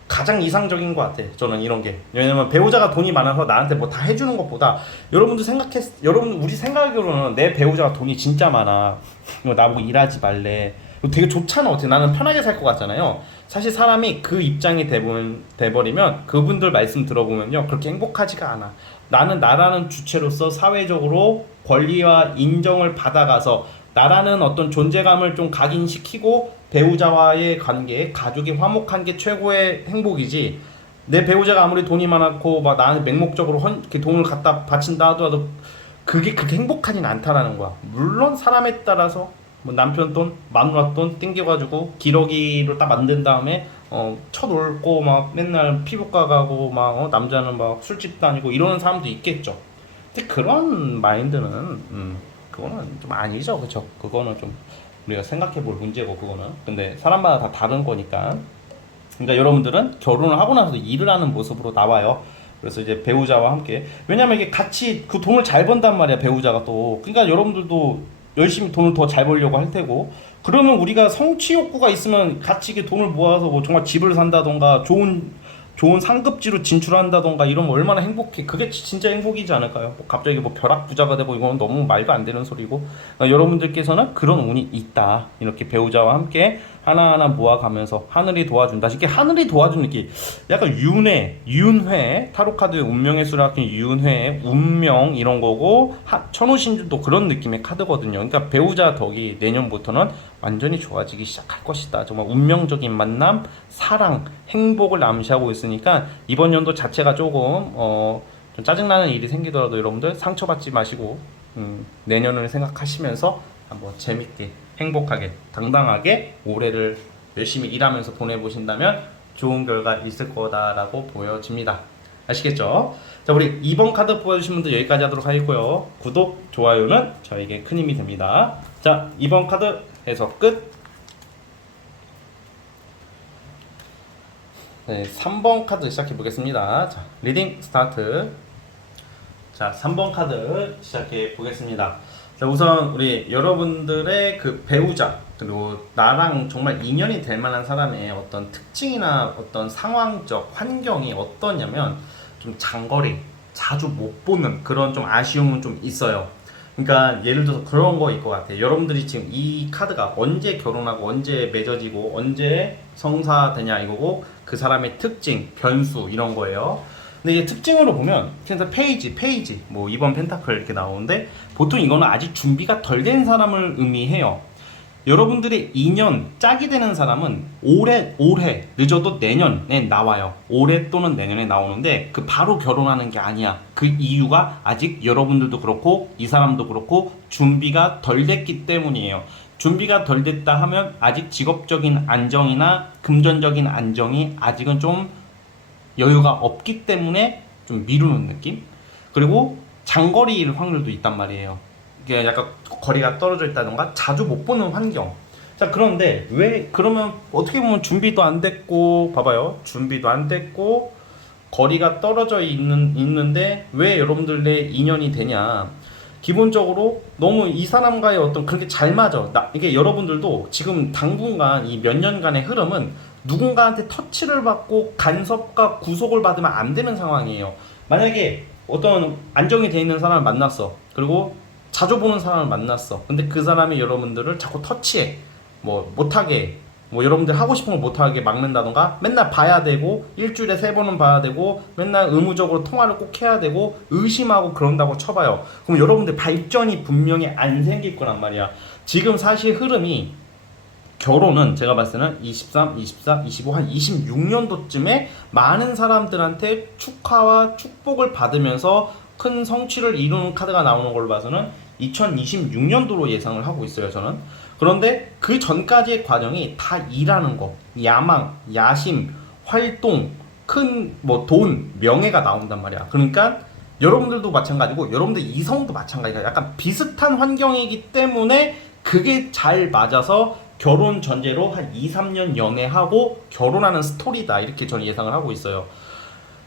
가장 이상적인 것 같아, 저는 이런 게. 왜냐면 배우자가 돈이 많아서 나한테 뭐 다 해주는 것보다, 여러분 우리 생각으로는 내 배우자가 돈이 진짜 많아, 나보고 일하지 말래, 이거 되게 좋잖아. 어떻게 나는 편하게 살 것 같잖아요. 사실 사람이 그 입장이 돼버리면 그분들 말씀 들어보면요, 그렇게 행복하지가 않아. 나는 나라는 주체로서 사회적으로 권리와 인정을 받아가서 나라는 어떤 존재감을 좀 각인시키고 배우자와의 관계, 가족이 화목한 게 최고의 행복이지, 내 배우자가 아무리 돈이 많고 막 나한테 맹목적으로 돈을 갖다 바친다 하더라도 그게 그렇게 행복하진 않다라는 거야. 물론 사람에 따라서 뭐 남편 돈, 마누라 돈 땡겨가지고 기러기를 딱 만든 다음에 쳐놀고 막 맨날 피부과 가고 막 남자는 막 술집 다니고 이러는 사람도 있겠죠. 근데 그런 마인드는 그거는 좀 아니죠, 그쵸? 그거는 좀 우리가 생각해볼 문제고, 그거는. 근데 사람마다 다 다른 거니까. 그러니까 여러분들은 결혼을 하고 나서도 일을 하는 모습으로 나와요. 그래서 이제 배우자와 함께, 왜냐면 이게 같이 그 돈을 잘 번단 말이야, 배우자가 또. 그러니까 여러분들도 열심히 돈을 더 잘 벌려고 할 테고, 그러면 우리가 성취 욕구가 있으면 같이 이게 돈을 모아서 뭐 정말 집을 산다던가 좋은 상급지로 진출한다던가 이러면 얼마나 행복해. 그게 진짜 행복이지 않을까요? 뭐 갑자기 뭐 벼락부자가 되고 이거는 너무 말도 안 되는 소리고. 그러니까 여러분들께서는 그런 운이 있다. 이렇게 배우자와 함께 하나하나 모아가면서 하늘이 도와준다. 이게 하늘이 도와주는 게 약간 윤회, 타로카드의 운명의 수락인 윤회, 운명 이런 거고, 천호신주도 그런 느낌의 카드거든요. 그러니까 배우자 덕이 내년부터는 완전히 좋아지기 시작할 것이다. 정말 운명적인 만남, 사랑, 행복을 암시하고 있으니까 이번 연도 자체가 조금 좀 짜증나는 일이 생기더라도 여러분들 상처받지 마시고 내년을 생각하시면서 한번 재밌게 행복하게 당당하게 올해를 열심히 일하면서 보내보신다면 좋은 결과 있을 거다라고 보여집니다. 아시겠죠? 자, 우리 2번 카드 뽑아주신 분들 여기까지 하도록 하겠고요. 구독, 좋아요는 저에게 큰 힘이 됩니다. 자, 2번 카드 해석 끝. 네, 3번 카드 시작해 보겠습니다. 자, 리딩 스타트. 자, 3번 카드 시작해 보겠습니다. 자, 우선 우리 여러분들의 그 배우자 그리고 나랑 정말 인연이 될 만한 사람의 어떤 특징이나 어떤 상황적 환경이 어떠냐면 좀 장거리 자주 못 보는 그런 좀 아쉬움은 좀 있어요. 그러니까 예를 들어서 그런 거일 것 같아요. 여러분들이 지금 이 카드가 언제 결혼하고 언제 맺어지고 언제 성사되냐 이거고 그 사람의 특징, 변수 이런 거예요. 근데 이제 특징으로 보면 그래서 페이지 뭐 2번 펜타클 이렇게 나오는데 보통 이거는 아직 준비가 덜 된 사람을 의미해요. 여러분들의 인연 짝이 되는 사람은 올해 늦어도 내년에 나와요. 올해 또는 내년에 나오는데 그 바로 결혼하는 게 아니야. 그 이유가 아직 여러분들도 그렇고 이 사람도 그렇고 준비가 덜 됐기 때문이에요. 준비가 덜 됐다 하면 아직 직업적인 안정이나 금전적인 안정이 아직은 좀 여유가 없기 때문에 좀 미루는 느낌? 그리고 장거리일 확률도 있단 말이에요. 이게 약간 거리가 떨어져 있다던가 자주 못 보는 환경. 자, 그런데 왜 그러면 어떻게 보면 준비도 안 됐고 봐봐요. 준비도 안 됐고 거리가 떨어져 있는데 왜 여러분들의 인연이 되냐? 기본적으로 너무 이 사람과의 어떤 그렇게 잘 맞아. 이게 여러분들도 지금 당분간 이 몇 년간의 흐름은 누군가한테 터치를 받고 간섭과 구속을 받으면 안 되는 상황이에요. 만약에 어떤 안정이 돼 있는 사람을 만났어. 그리고 자주 보는 사람을 만났어. 근데 그 사람이 여러분들을 자꾸 터치해. 뭐 못하게 뭐 여러분들 하고 싶은 걸 못하게 막는다던가 맨날 봐야 되고 일주일에 3번은 봐야 되고 맨날 의무적으로 통화를 꼭 해야 되고 의심하고 그런다고 쳐봐요. 그럼 여러분들 발전이 분명히 안 생길 거란 말이야. 지금 사실 흐름이 결혼은 제가 봤을 때는 23, 24, 25, 한 26년도쯤에 많은 사람들한테 축하와 축복을 받으면서 큰 성취를 이루는 카드가 나오는 걸로 봐서는 2026년도로 예상을 하고 있어요, 저는. 그런데 그 전까지의 과정이 다 일하는 거, 야망, 야심, 활동, 큰 뭐 돈, 명예가 나온단 말이야. 그러니까 여러분들도 마찬가지고 여러분들 이성도 마찬가지야. 약간 비슷한 환경이기 때문에 그게 잘 맞아서 결혼 전제로 한 2, 3년 연애하고 결혼하는 스토리다. 이렇게 저는 예상을 하고 있어요.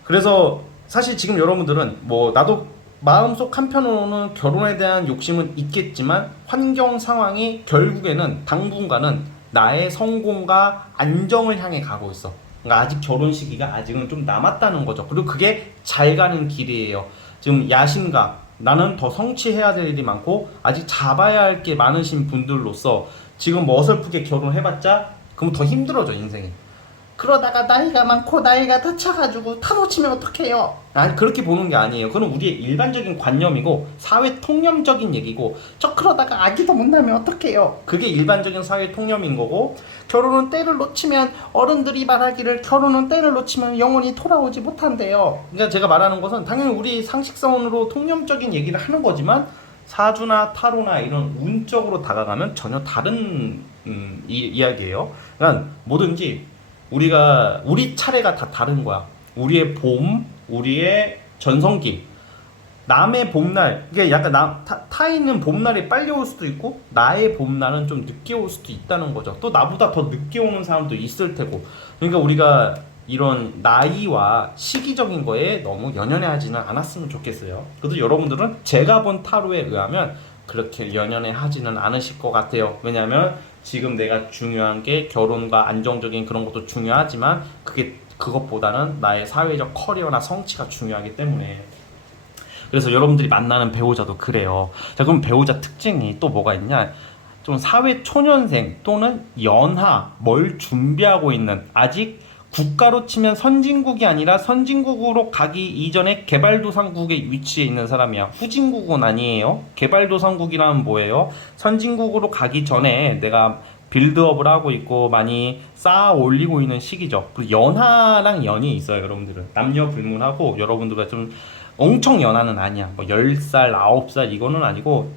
그래서 사실 지금 여러분들은 뭐 나도 마음속 한편으로는 결혼에 대한 욕심은 있겠지만 환경 상황이 결국에는 당분간은 나의 성공과 안정을 향해 가고 있어. 그러니까 아직 결혼 시기가 아직은 좀 남았다는 거죠. 그리고 그게 잘 가는 길이에요. 지금 야심가 나는 더 성취해야 될 일이 많고 아직 잡아야 할 게 많으신 분들로서 지금 뭐 어설프게 결혼해봤자 그럼 더 힘들어져 인생이. 그러다가 나이가 많고 나이가 다 차가지고 타 놓치면 어떡해요? 아니 그렇게 보는 게 아니에요. 그건 우리의 일반적인 관념이고 사회 통념적인 얘기고 저 그러다가 아기도 못 낳으면 어떡해요? 그게 일반적인 사회 통념인 거고 결혼은 때를 놓치면 어른들이 말하기를 결혼은 때를 놓치면 영원히 돌아오지 못한대요. 그러니까 제가 말하는 것은 당연히 우리 상식선으로 통념적인 얘기를 하는 거지만 사주나 타로나 이런 운적으로 다가가면 전혀 다른 이야기예요. 그러니까 뭐든지 우리 차례가 다 다른 거야. 우리의 봄, 우리의 전성기, 남의 봄날, 이게 약간 타인은 봄날이 빨리 올 수도 있고 나의 봄날은 좀 늦게 올 수도 있다는 거죠. 또 나보다 더 늦게 오는 사람도 있을 테고. 그러니까 우리가 이런 나이와 시기적인 거에 너무 연연해하지는 않았으면 좋겠어요. 그래도 여러분들은 제가 본 타로에 의하면 그렇게 연연해하지는 않으실 것 같아요. 왜냐하면 지금 내가 중요한 게 결혼과 안정적인 그런 것도 중요하지만 그것보다는 나의 사회적 커리어나 성취가 중요하기 때문에. 그래서 여러분들이 만나는 배우자도 그래요. 자, 그럼 배우자 특징이 또 뭐가 있냐? 좀 사회 초년생 또는 연하, 뭘 준비하고 있는 아직 국가로 치면 선진국이 아니라 선진국으로 가기 이전에 개발도상국에 위치해 있는 사람이야. 후진국은 아니에요. 개발도상국이라면 뭐예요? 선진국으로 가기 전에 내가 빌드업을 하고 있고 많이 쌓아 올리고 있는 시기죠. 그리고 연하랑 연이 있어요, 여러분들은. 남녀 불문하고 여러분들과 좀 엄청 연하는 아니야. 뭐 10살, 9살 이거는 아니고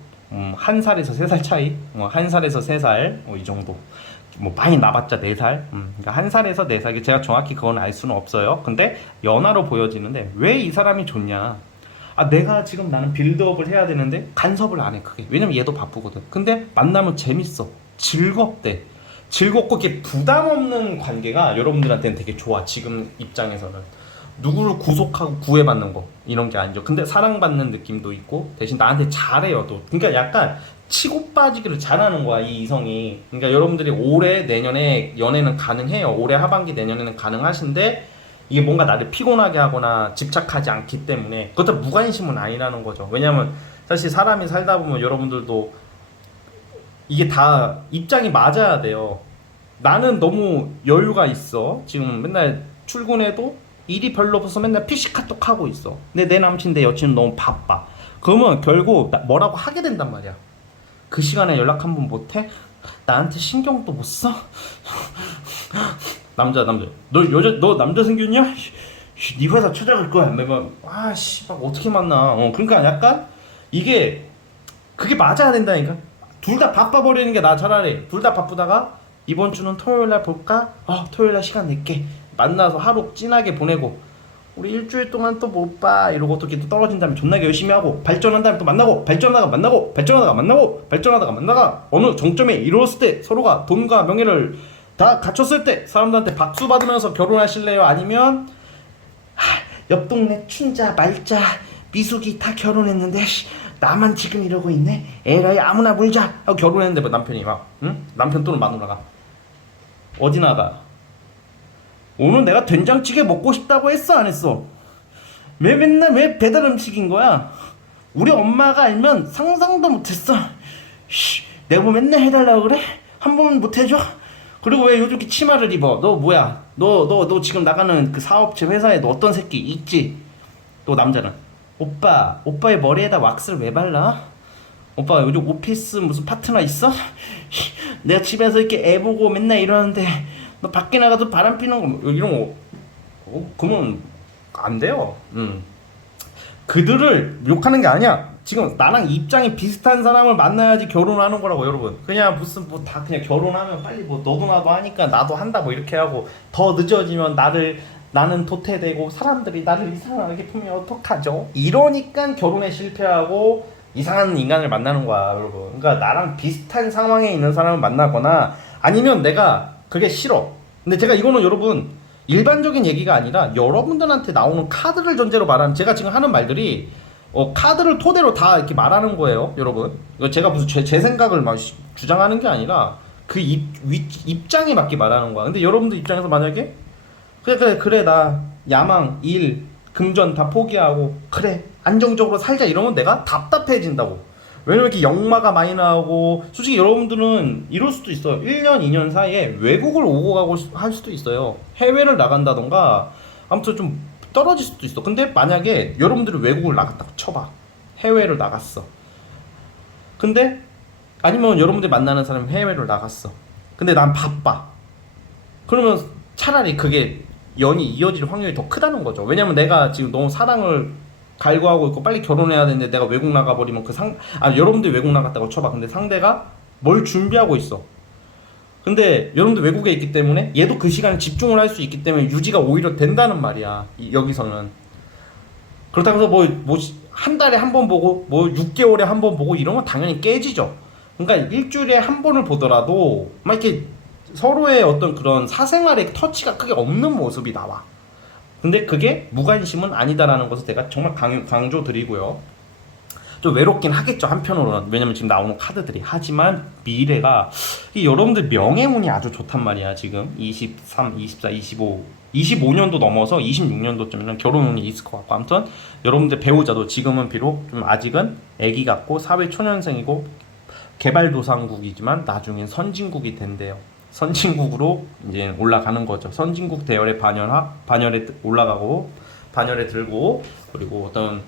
한 살에서 세 살 차이, 한 살에서 세 살, 이 정도. 뭐 많이 나봤자 네 살. 그러니까 한 살에서 네 살. 제가 정확히 그건 알 수는 없어요. 근데 연하로 보여지는데 왜 이 사람이 좋냐? 아, 내가 지금 나는 빌드업을 해야 되는데 간섭을 안 해, 크게. 왜냐면 얘도 바쁘거든. 근데 만나면 재밌어, 즐겁대. 즐겁고 이게 부담 없는 관계가 여러분들한테는 되게 좋아. 지금 입장에서는 누구를 구속하고 구애받는 거 이런 게 아니죠. 근데 사랑받는 느낌도 있고 대신 나한테 잘해요 또. 그러니까 약간 치고 빠지기를 잘하는 거야 이 이성이. 그러니까 여러분들이 올해 내년에 연애는 가능해요. 올해 하반기 내년에는 가능하신데 이게 뭔가 나를 피곤하게 하거나 집착하지 않기 때문에 그것도 무관심은 아니라는 거죠. 왜냐면 사실 사람이 살다 보면 여러분들도 이게 다 입장이 맞아야 돼요. 나는 너무 여유가 있어. 지금 맨날 출근해도 일이 별로 없어서 맨날 PC 카톡 하고 있어. 근데 내 남친, 내 여친은 너무 바빠. 그러면 결국 뭐라고 하게 된단 말이야. 그 시간에 연락 한 번 못해? 나한테 신경도 못 써? 남자. 너 남자 생겼냐? 네 회사 찾아갈 거야. 매번 씨발 어떻게 만나? 그러니까 약간 이게 그게 맞아야 된다니까. 둘 다 바빠 버리는 게 나 차라리. 둘 다 바쁘다가 이번 주는 토요일 날 볼까? 토요일 날 시간 낼게. 만나서 하루 진하게 보내고 우리 일주일 동안 또 못 봐 이러고 또 이렇게 또 떨어진 다음에 존나게 열심히 하고 발전한 다음에 또 만나고 발전하다가 만나고 발전하다가 만나고 발전하다가 만나가 어느 정점에 이르렀을 때 서로가 돈과 명예를 다 갖췄을 때 사람들한테 박수 받으면서 결혼하실래요? 아니면 옆 동네 춘자 말자 미숙이 다 결혼했는데 나만 지금 이러고 있네. 에라이 아무나 물자 하고 결혼했는데 뭐 남편이 막 남편 또는 마누라가 어디 나가? 오늘 내가 된장찌개 먹고 싶다고 했어 안 했어? 왜 맨날 왜 배달 음식인 거야? 우리 엄마가 알면 상상도 못했어. 내가 뭐 맨날 해달라고 그래? 한 번은 못 해줘? 그리고 왜 요즘 치마를 입어? 너 뭐야? 너 지금 나가는 그 사업체 회사에 너 어떤 새끼 있지? 또 남자는 오빠의 머리에다 왁스를 왜 발라? 오빠 요즘 오피스 무슨 파트너 있어? 내가 집에서 이렇게 애 보고 맨날 이러는데 너 밖에 나가서 바람 피는 거 이런 거 그러면 안 돼요. 그들을 욕하는 게 아니야. 지금 나랑 입장이 비슷한 사람을 만나야지 결혼하는 거라고 여러분. 그냥 무슨 뭐 다 그냥 결혼하면 빨리 뭐 너도 나도 하니까 나도 한다 뭐 이렇게 하고 더 늦어지면 나는 도태되고 사람들이 나를 이상하게 보면 어떡하죠? 이러니까 결혼에 실패하고 이상한 인간을 만나는 거야 여러분. 그러니까 나랑 비슷한 상황에 있는 사람을 만나거나 아니면 내가 그게 싫어. 근데 제가 이거는 여러분 일반적인 얘기가 아니라 여러분들한테 나오는 카드를 전제로 말하면 제가 지금 하는 말들이 카드를 토대로 다 이렇게 말하는 거예요 여러분. 이거 제가 무슨 제 생각을 막 주장하는 게 아니라 그 입장에 맞게 말하는 거야. 근데 여러분들 입장에서 만약에 그래 나 야망 일 금전 다 포기하고 그래 안정적으로 살자 이러면 내가 답답해진다고. 왜냐면 이렇게 역마가 많이 나오고 솔직히 여러분들은 이럴 수도 있어요. 1년 2년 사이에 외국을 오고 가고 할 수도 있어요. 해외를 나간다던가 아무튼 좀 떨어질 수도 있어. 근데 만약에 여러분들이 외국을 나갔다고 쳐봐. 해외를 나갔어. 근데 아니면 여러분들이 만나는 사람이 해외를 나갔어. 근데 난 바빠. 그러면 차라리 그게 연이 이어질 확률이 더 크다는 거죠. 왜냐면 내가 지금 너무 사랑을 갈구하고 있고 빨리 결혼해야 되는데 내가 외국 나가버리면 여러분들이 외국 나갔다고 쳐봐. 근데 상대가 뭘 준비하고 있어. 근데 여러분들 외국에 있기 때문에 얘도 그 시간에 집중을 할 수 있기 때문에 유지가 오히려 된다는 말이야. 여기서는. 그렇다고 해서 뭐 한 달에 한 번 보고 뭐 6개월에 한 번 보고 이런 건 당연히 깨지죠. 그러니까 일주일에 한 번을 보더라도 막 이렇게 서로의 어떤 그런 사생활에 터치가 크게 없는 모습이 나와. 근데 그게 무관심은 아니다라는 것을 제가 정말 강조 드리고요. 좀 외롭긴 하겠죠 한편으로는. 왜냐면 지금 나오는 카드들이. 하지만 미래가 여러분들 명예운이 아주 좋단 말이야. 지금 23, 24, 25년도 넘어서 26년도쯤에는 결혼운이 있을 것 같고. 아무튼 여러분들 배우자도 지금은 비록 좀 아직은 애기 같고 사회 초년생이고 개발도상국이지만 나중엔 선진국이 된대요. 선진국으로 이제 올라가는 거죠. 선진국 대열에 반열에 올라가고 반열에 들고 그리고 어떤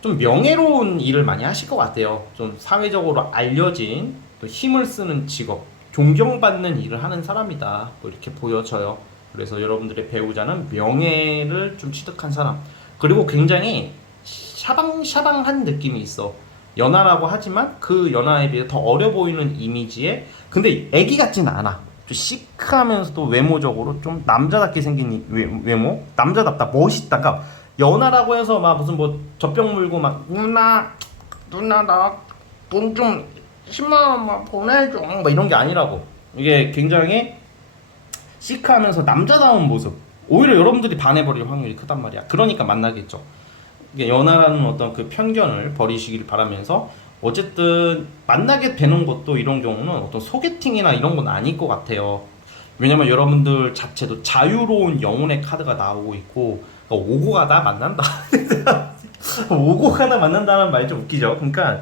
좀 명예로운 일을 많이 하실 것 같아요. 좀 사회적으로 알려진 또 힘을 쓰는 직업, 존경받는 일을 하는 사람이다. 뭐 이렇게 보여져요. 그래서 여러분들의 배우자는 명예를 좀 취득한 사람. 그리고 굉장히 샤방샤방한 느낌이 있어. 연하라고 하지만 그 연하에 비해 더 어려 보이는 이미지에, 근데 애기 같지는 않아. 좀 시크하면서도 외모적으로 좀 남자답게 생긴 외모, 남자답다, 멋있다. 그러니까 연하라고 해서 막 무슨 뭐 젖병 물고 막 누나 나 돈 좀 10만 원만 보내줘 뭐 이런 게 아니라고. 이게 굉장히 시크하면서 남자다운 모습, 오히려 여러분들이 반해버릴 확률이 크단 말이야. 그러니까 만나겠죠. 이게 연하라는 어떤 그 편견을 버리시길 바라면서, 어쨌든 만나게 되는 것도 이런 경우는 어떤 소개팅이나 이런 건 아닐 것 같아요. 왜냐면 여러분들 자체도 자유로운 영혼의 카드가 나오고 있고, 그러니까 오고 가다 만난다. 오고 가다 만난다는 말 좀 웃기죠. 그러니까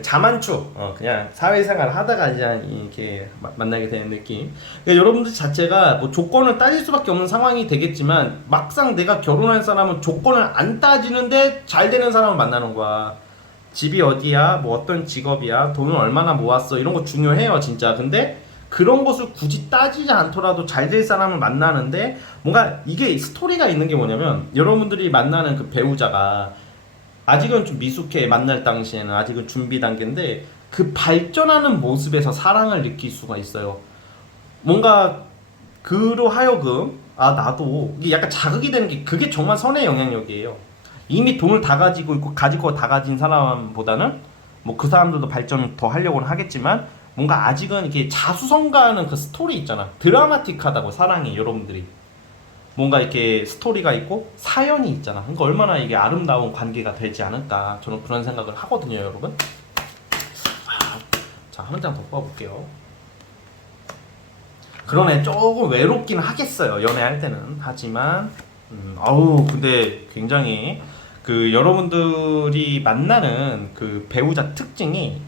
자만추, 그냥 사회생활 하다가 이제 이렇게 만나게 되는 느낌. 그러니까 여러분들 자체가 뭐 조건을 따질 수밖에 없는 상황이 되겠지만, 막상 내가 결혼할 사람은 조건을 안 따지는데 잘 되는 사람을 만나는 거야. 집이 어디야, 뭐 어떤 직업이야, 돈을 얼마나 모았어, 이런 거 중요해요 진짜. 근데 그런 것을 굳이 따지지 않더라도 잘 될 사람을 만나는데, 뭔가 이게 스토리가 있는 게 뭐냐면, 여러분들이 만나는 그 배우자가 아직은 좀 미숙해. 만날 당시에는 아직은 준비 단계인데, 그 발전하는 모습에서 사랑을 느낄 수가 있어요. 뭔가 그로 하여금 나도 이게 약간 자극이 되는 게, 그게 정말 선의 영향력이에요. 이미 돈을 다 가지고 있고 가지고 다 가진 사람보다는 뭐 그 사람들도 발전을 더 하려고는 하겠지만, 뭔가 아직은 이게 자수성가하는 그 스토리 있잖아. 드라마틱하다고, 사랑이 여러분들이 뭔가 이렇게 스토리가 있고 사연이 있잖아. 그러니까 얼마나 이게 아름다운 관계가 되지 않을까, 저는 그런 생각을 하거든요, 여러분. 자, 한 장 더 뽑아볼게요. 그러네, 조금 외롭긴 하겠어요, 연애할 때는. 하지만 근데 굉장히 그 여러분들이 만나는 그 배우자 특징이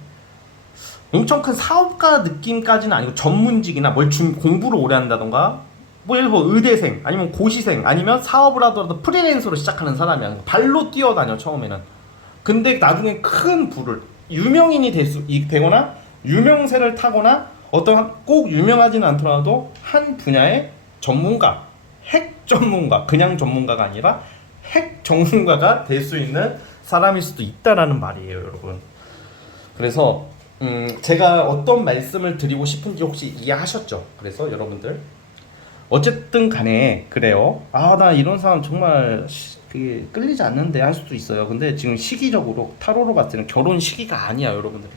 엄청 큰 사업가 느낌까지는 아니고, 전문직이나 공부를 오래 한다던가, 뭐 예를 들어 의대생 아니면 고시생 아니면 사업을 하더라도 프리랜서로 시작하는 사람이야. 발로 뛰어다녀 처음에는. 근데 나중에 큰 부를, 유명인이 되거나 유명세를 타거나, 꼭 유명하지는 않더라도 한 분야의 전문가, 핵 전문가, 그냥 전문가가 아니라 핵 전문가가 될 수 있는 사람일 수도 있다라는 말이에요, 여러분. 그래서 제가 어떤 말씀을 드리고 싶은지 혹시 이해하셨죠? 그래서 여러분들 어쨌든 간에 그래요. 나 이런 사람 정말 그게 끌리지 않는데 할 수도 있어요. 근데 지금 시기적으로 타로로 봤을 때는 결혼 시기가 아니야, 여러분들.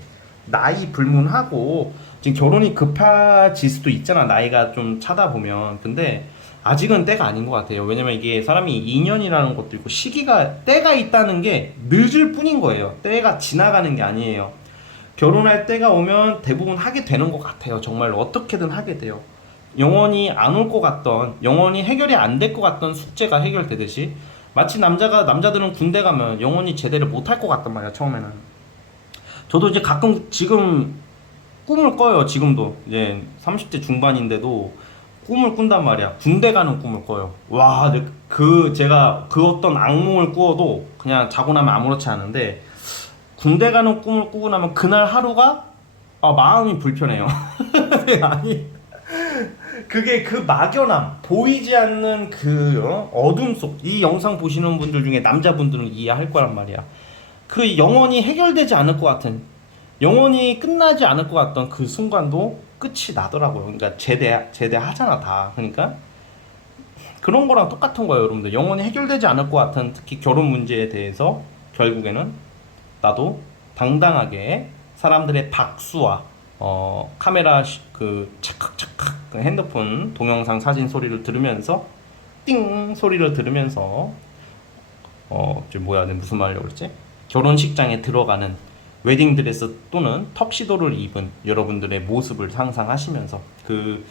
나이 불문하고 지금 결혼이 급해질 수도 있잖아, 나이가 좀 차다 보면. 근데 아직은 때가 아닌 것 같아요. 왜냐면 이게 사람이 인연이라는 것도 있고, 때가 있다는 게 늦을 뿐인 거예요. 때가 지나가는 게 아니에요. 결혼할 때가 오면 대부분 하게 되는 것 같아요. 정말 어떻게든 하게 돼요. 영원히 안 올 것 같던, 영원히 해결이 안 될 것 같던 숙제가 해결되듯이, 마치 남자들은 군대 가면 영원히 제대를 못 할 것 같단 말이야, 처음에는. 저도 이제 가끔 지금 꿈을 꿔요. 지금도 이제 30대 중반인데도 꿈을 꾼단 말이야. 군대 가는 꿈을 꿔요. 와, 제가 그 어떤 악몽을 꾸어도 그냥 자고 나면 아무렇지 않은데, 군대 가는 꿈을 꾸고 나면 그날 하루가 마음이 불편해요. 아니, 그게 그 막연함, 보이지 않는 그 어둠 속, 이 영상 보시는 분들 중에 남자분들은 이해할 거란 말이야. 그 영원히 해결되지 않을 것 같은, 영원히 끝나지 않을 것 같던 그 순간도 끝이 나더라고요. 그러니까 제대하잖아 다. 그러니까 그런 거랑 똑같은 거예요, 여러분들. 영원히 해결되지 않을 것 같은, 특히 결혼 문제에 대해서 결국에는 나도 당당하게 사람들의 박수와 카메라 그 찰칵찰칵 그 핸드폰 동영상 사진 소리를 들으면서, 띵 소리를 들으면서 무슨 말이라고 그랬지? 결혼식장에 들어가는 웨딩드레스 또는 턱시도를 입은 여러분들의 모습을 상상하시면서 그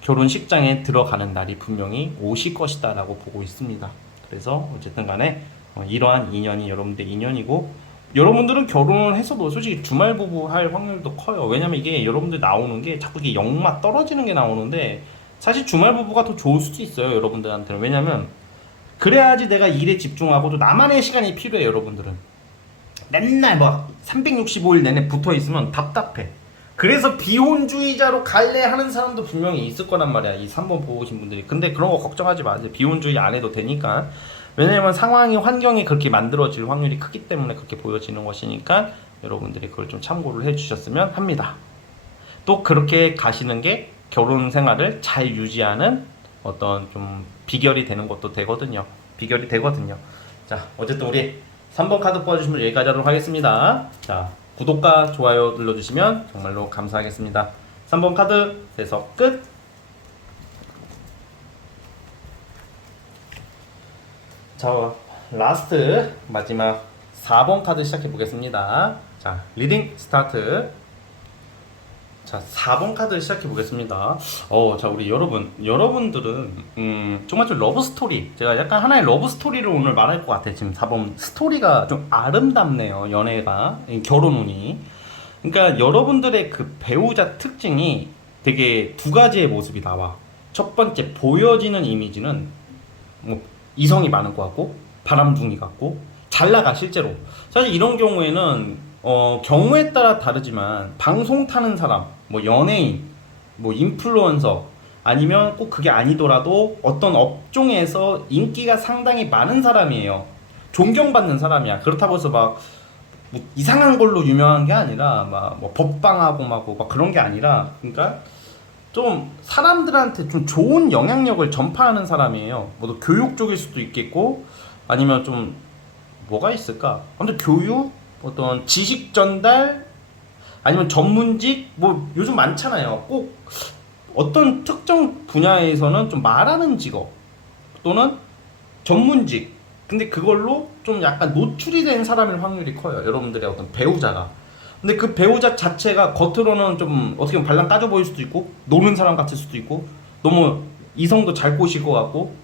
결혼식장에 들어가는 날이 분명히 오실 것이다 라고 보고 있습니다. 그래서 어쨌든 간에 이러한 인연이 여러분들의 인연이고, 여러분들은 결혼을 했어도 솔직히 주말부부 할 확률도 커요. 왜냐면 이게 여러분들 나오는 게 자꾸 이게 역마 떨어지는 게 나오는데, 사실 주말부부가 더 좋을 수도 있어요, 여러분들한테는. 왜냐면 그래야지 내가 일에 집중하고 또 나만의 시간이 필요해. 여러분들은 맨날 뭐 365일 내내 붙어 있으면 답답해. 그래서 비혼주의자로 갈래 하는 사람도 분명히 있을 거란 말이야, 이 3번 보고 오신 분들이. 근데 그런 거 걱정하지 마세요. 비혼주의 안 해도 되니까. 왜냐면 환경이 그렇게 만들어질 확률이 크기 때문에 그렇게 보여지는 것이니까, 여러분들이 그걸 좀 참고를 해주셨으면 합니다. 또 그렇게 가시는 게 결혼 생활을 잘 유지하는 어떤 좀 비결이 되는 것도 되거든요. 비결이 되거든요. 자, 어쨌든 우리 3번 카드 뽑아주시면 여기까지 하도록 하겠습니다. 자, 구독과 좋아요 눌러주시면 정말로 감사하겠습니다. 3번 카드 해석 끝. 자, 라스트 마지막 4번 카드 시작해 보겠습니다. 자, 리딩 스타트. 자, 4번 카드 시작해 보겠습니다. 자, 우리 여러분들은 정말 좀 러브 스토리, 제가 약간 하나의 러브 스토리를 오늘 말할 것 같아요. 지금 4번 스토리가 좀 아름답네요. 연애가, 결혼 운이. 그러니까 여러분들의 그 배우자 특징이 되게 두 가지의 모습이 나와. 첫 번째 보여지는 이미지는 뭐 이성이 많을 것 같고 바람둥이 같고 잘 나가 실제로. 사실 이런 경우에는 경우에 따라 다르지만 방송 타는 사람, 뭐 연예인, 뭐 인플루언서, 아니면 꼭 그게 아니더라도 어떤 업종에서 인기가 상당히 많은 사람이에요. 존경받는 사람이야. 그렇다고 해서 막 뭐 이상한 걸로 유명한 게 아니라 막 뭐 법방하고 막 그런 게 아니라, 그러니까 좀 사람들한테 좀 좋은 영향력을 전파하는 사람이에요. 뭐 교육 쪽일 수도 있겠고, 아니면 좀 뭐가 있을까? 아무튼 교육, 어떤 지식 전달, 아니면 전문직, 뭐 요즘 많잖아요. 꼭 어떤 특정 분야에서는 좀 말하는 직업 또는 전문직, 근데 그걸로 좀 약간 노출이 된 사람일 확률이 커요. 여러분들의 어떤 배우자가. 근데 그 배우자 자체가 겉으로는 좀 어떻게 보면 발랑 까져 보일 수도 있고 노는 사람 같을 수도 있고 너무 이성도 잘 꼬실 것 같고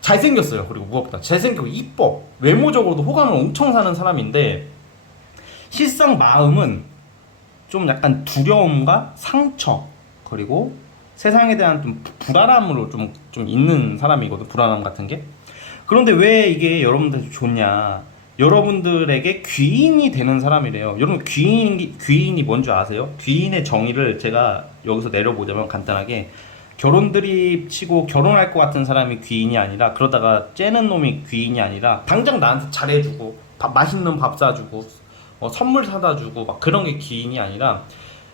잘생겼어요. 그리고 무엇보다 잘생기고 이뻐, 외모적으로도 호감을 엄청 사는 사람인데, 실상 마음은 좀 약간 두려움과 상처, 그리고 세상에 대한 좀 불안함으로 좀 있는 사람이거든. 불안함 같은 게. 그런데 왜 이게 여러분들한테 좋냐? 여러분들에게 귀인이 되는 사람이래요. 여러분, 귀인이 뭔지 아세요? 귀인의 정의를 제가 여기서 내려보자면 간단하게, 결혼들이 치고 결혼할 것 같은 사람이 귀인이 아니라, 그러다가 째는 놈이 귀인이 아니라, 당장 나한테 잘해주고 맛있는 밥 사주고 선물 사다 주고 막 그런 게 귀인이 아니라,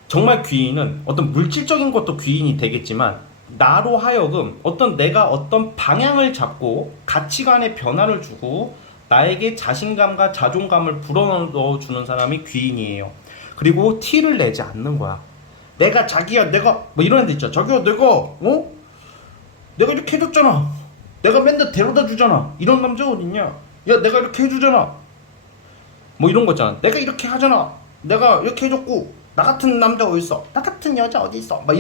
정말 귀인은 어떤 물질적인 것도 귀인이 되겠지만 나로 하여금 내가 어떤 방향을 잡고 가치관의 변화를 주고 나에게 자신감과 자존감을 불어넣어 주는 사람이 귀인이에요. 그리고 티를 내지 않는 거야. 내가 뭐 이런 애들 있죠. 자기야, 내가 이렇게 해줬잖아. 내가 맨날 데려다 주잖아. 이런 남자 어딨냐? 야, 내가 이렇게 해주잖아. 뭐 이런 거 있잖아. 내가 이렇게 하잖아. 내가 이렇게 해줬고, 나 같은 남자 어디 있어? 나 같은 여자 어디 있어? 막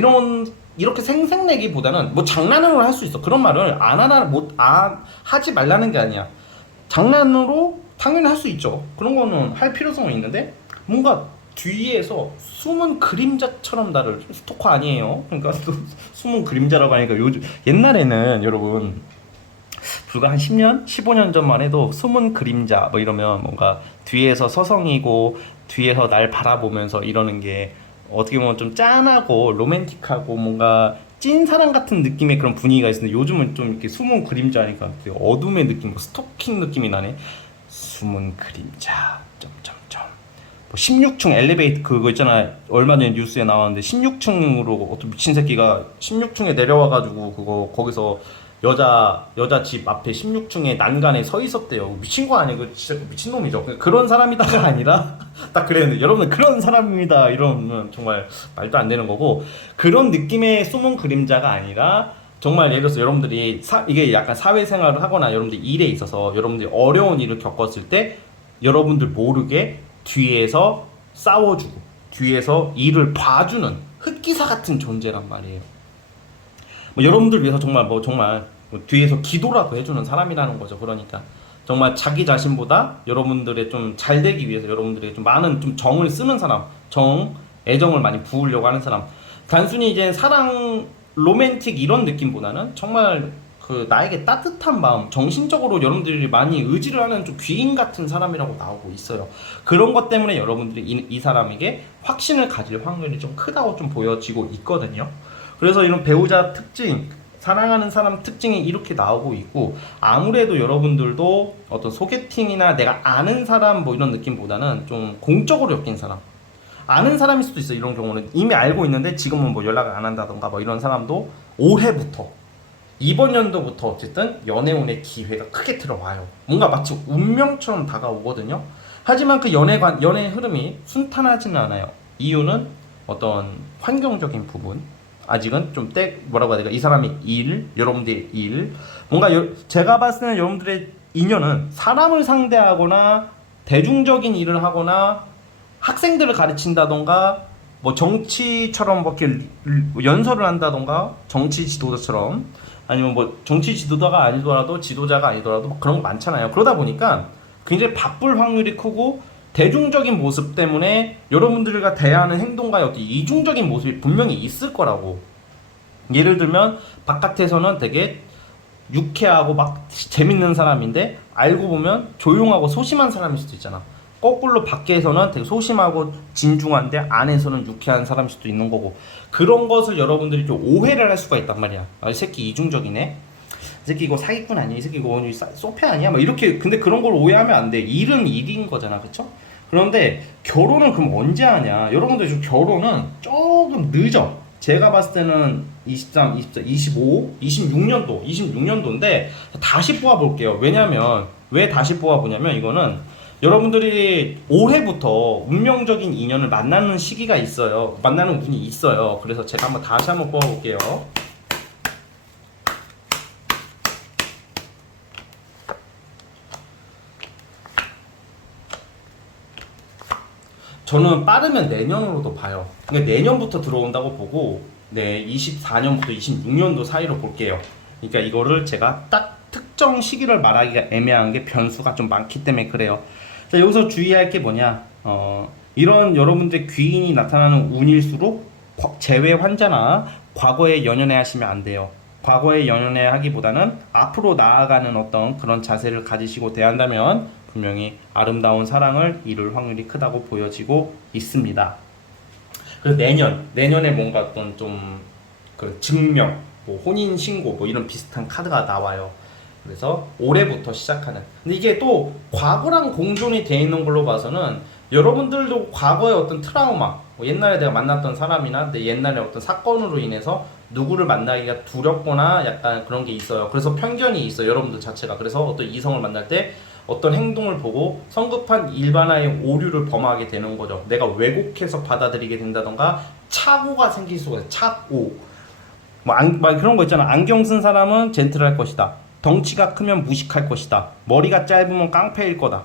이렇게 생색내기보다는, 뭐 장난으로 할 수 있어. 그런 말을 하지 말라는 게 아니야. 장난으로 당연히 할 수 있죠. 그런 거는 할 필요성은 있는데, 뭔가 뒤에서 숨은 그림자처럼 나를, 스토커 아니에요. 그러니까 숨은 그림자라고 하니까, 요즘 옛날에는 여러분 불과 한 10년, 15년 전만 해도 숨은 그림자 뭐 이러면 뭔가 뒤에서 서성이고 뒤에서 날 바라보면서 이러는 게 어떻게 보면 좀 짠하고 로맨틱하고 뭔가 찐사랑 같은 느낌의 그런 분위기가 있었는데, 요즘은 좀 이렇게 숨은 그림자니까 되게 어둠의 느낌, 뭐 스토킹 느낌이 나네. 숨은 그림자 점점점. 뭐 16층 엘리베이터 그거 있잖아. 얼마 전에 뉴스에 나왔는데 16층으로 어떤 미친 새끼가 16층에 내려와가지고 그거 거기서 여자 집 앞에 16층에 난간에 서 있었대요. 미친 거 아니에요? 진짜 미친놈이죠. 그런 사람이다가 아니라 딱 그랬는데, 여러분들 그런 사람입니다 이러면 정말 말도 안 되는 거고, 그런 느낌의 숨은 그림자가 아니라, 정말 예를 들어서 여러분들이 이게 약간 사회생활을 하거나 여러분들 일에 있어서 여러분들이 어려운 일을 겪었을 때 여러분들 모르게 뒤에서 싸워주고 뒤에서 일을 봐주는 흑기사 같은 존재란 말이에요. 뭐 여러분들 위해서 정말 뭐 뒤에서 기도라도 해주는 사람이라는 거죠. 그러니까 정말 자기 자신보다 여러분들의 좀 잘 되기 위해서 여러분들의 좀 많은 좀 정을 쓰는 사람, 애정을 많이 부으려고 하는 사람. 단순히 이제 사랑, 로맨틱 이런 느낌보다는 정말 그 나에게 따뜻한 마음, 정신적으로 여러분들이 많이 의지를 하는 좀 귀인 같은 사람이라고 나오고 있어요. 그런 것 때문에 여러분들이 이 사람에게 확신을 가질 확률이 좀 크다고 좀 보여지고 있거든요. 그래서 이런 배우자 특징, 사랑하는 사람 특징이 이렇게 나오고 있고, 아무래도 여러분들도 어떤 소개팅이나 내가 아는 사람 뭐 이런 느낌보다는 좀 공적으로 엮인 사람, 아는 사람일 수도 있어. 이런 경우는 이미 알고 있는데 지금은 뭐 연락을 안 한다던가 뭐 이런 사람도 올해부터, 이번 연도부터 어쨌든 연애운의 기회가 크게 들어와요. 뭔가 마치 운명처럼 다가오거든요. 하지만 그 연애 흐름이 순탄하지는 않아요. 이유는 어떤 환경적인 부분, 아직은 좀 뭐라고 해야 될까, 이 사람의 일, 여러분들의 일, 뭔가 제가 봤을 때는 여러분들의 인연은 사람을 상대하거나 대중적인 일을 하거나 학생들을 가르친다던가 뭐 정치처럼 뭐 이렇게 연설을 한다던가, 정치 지도자처럼, 아니면 뭐 정치 지도자가 아니더라도 지도자가 아니더라도 뭐 그런 거 많잖아요. 그러다 보니까 굉장히 바쁠 확률이 크고, 대중적인 모습 때문에 여러분들과 대하는 행동과 어떤 이중적인 모습이 분명히 있을 거라고. 예를 들면 바깥에서는 되게 유쾌하고 막 재밌는 사람인데 알고 보면 조용하고 소심한 사람일 수도 있잖아. 거꾸로 밖에서는 되게 소심하고 진중한데 안에서는 유쾌한 사람일 수도 있는 거고. 그런 것을 여러분들이 좀 오해를 할 수가 있단 말이야. 아, 이 새끼 이중적이네, 이 새끼 이거 사기꾼 아니야, 이 새끼 이거 소패 아니야, 막 이렇게. 근데 그런 걸 오해하면 안 돼. 일은 일인 거잖아, 그쵸? 그런데 결혼은 그럼 언제 하냐? 여러분들 좀 결혼은 조금 늦어. 제가 봤을 때는 23, 24, 25, 26년도인데 다시 뽑아볼게요. 왜냐면 왜 다시 뽑아보냐면, 이거는 여러분들이 올해부터 운명적인 인연을 만나는 시기가 있어요. 만나는 운이 있어요. 그래서 제가 다시 한번 뽑아볼게요. 저는 빠르면 내년으로도 봐요. 그러니까 내년부터 들어온다고 보고, 네, 24년부터 26년도 사이로 볼게요. 그러니까 이거를 제가 딱 특정 시기를 말하기가 애매한 게 변수가 좀 많기 때문에 그래요. 자, 여기서 주의할 게 뭐냐, 이런 여러분들의 귀인이 나타나는 운일수록 재회 환자나 과거에 연연해 하시면 안 돼요. 과거에 연연해 하기보다는 앞으로 나아가는 어떤 그런 자세를 가지시고 대한다면 분명히 아름다운 사랑을 이룰 확률이 크다고 보여지고 있습니다. 그래서 내년에 뭔가 어떤 좀 그 증명, 뭐 혼인 신고 뭐 이런 비슷한 카드가 나와요. 그래서 올해부터 시작하는. 근데 이게 또 과거랑 공존이 돼 있는 걸로 봐서는 여러분들도 과거의 어떤 트라우마, 뭐 옛날에 내가 만났던 사람이나 내 옛날에 어떤 사건으로 인해서 누구를 만나기가 두렵거나 약간 그런 게 있어요. 그래서 편견이 있어요, 여러분들 자체가. 그래서 어떤 이성을 만날 때 어떤 행동을 보고 성급한 일반화의 오류를 범하게 되는 거죠. 내가 왜곡해서 받아들이게 된다던가 착오가 생길 수가 있어요. 착오. 막 그런 거 있잖아. 안경 쓴 사람은 젠틀할 것이다. 덩치가 크면 무식할 것이다. 머리가 짧으면 깡패일 거다.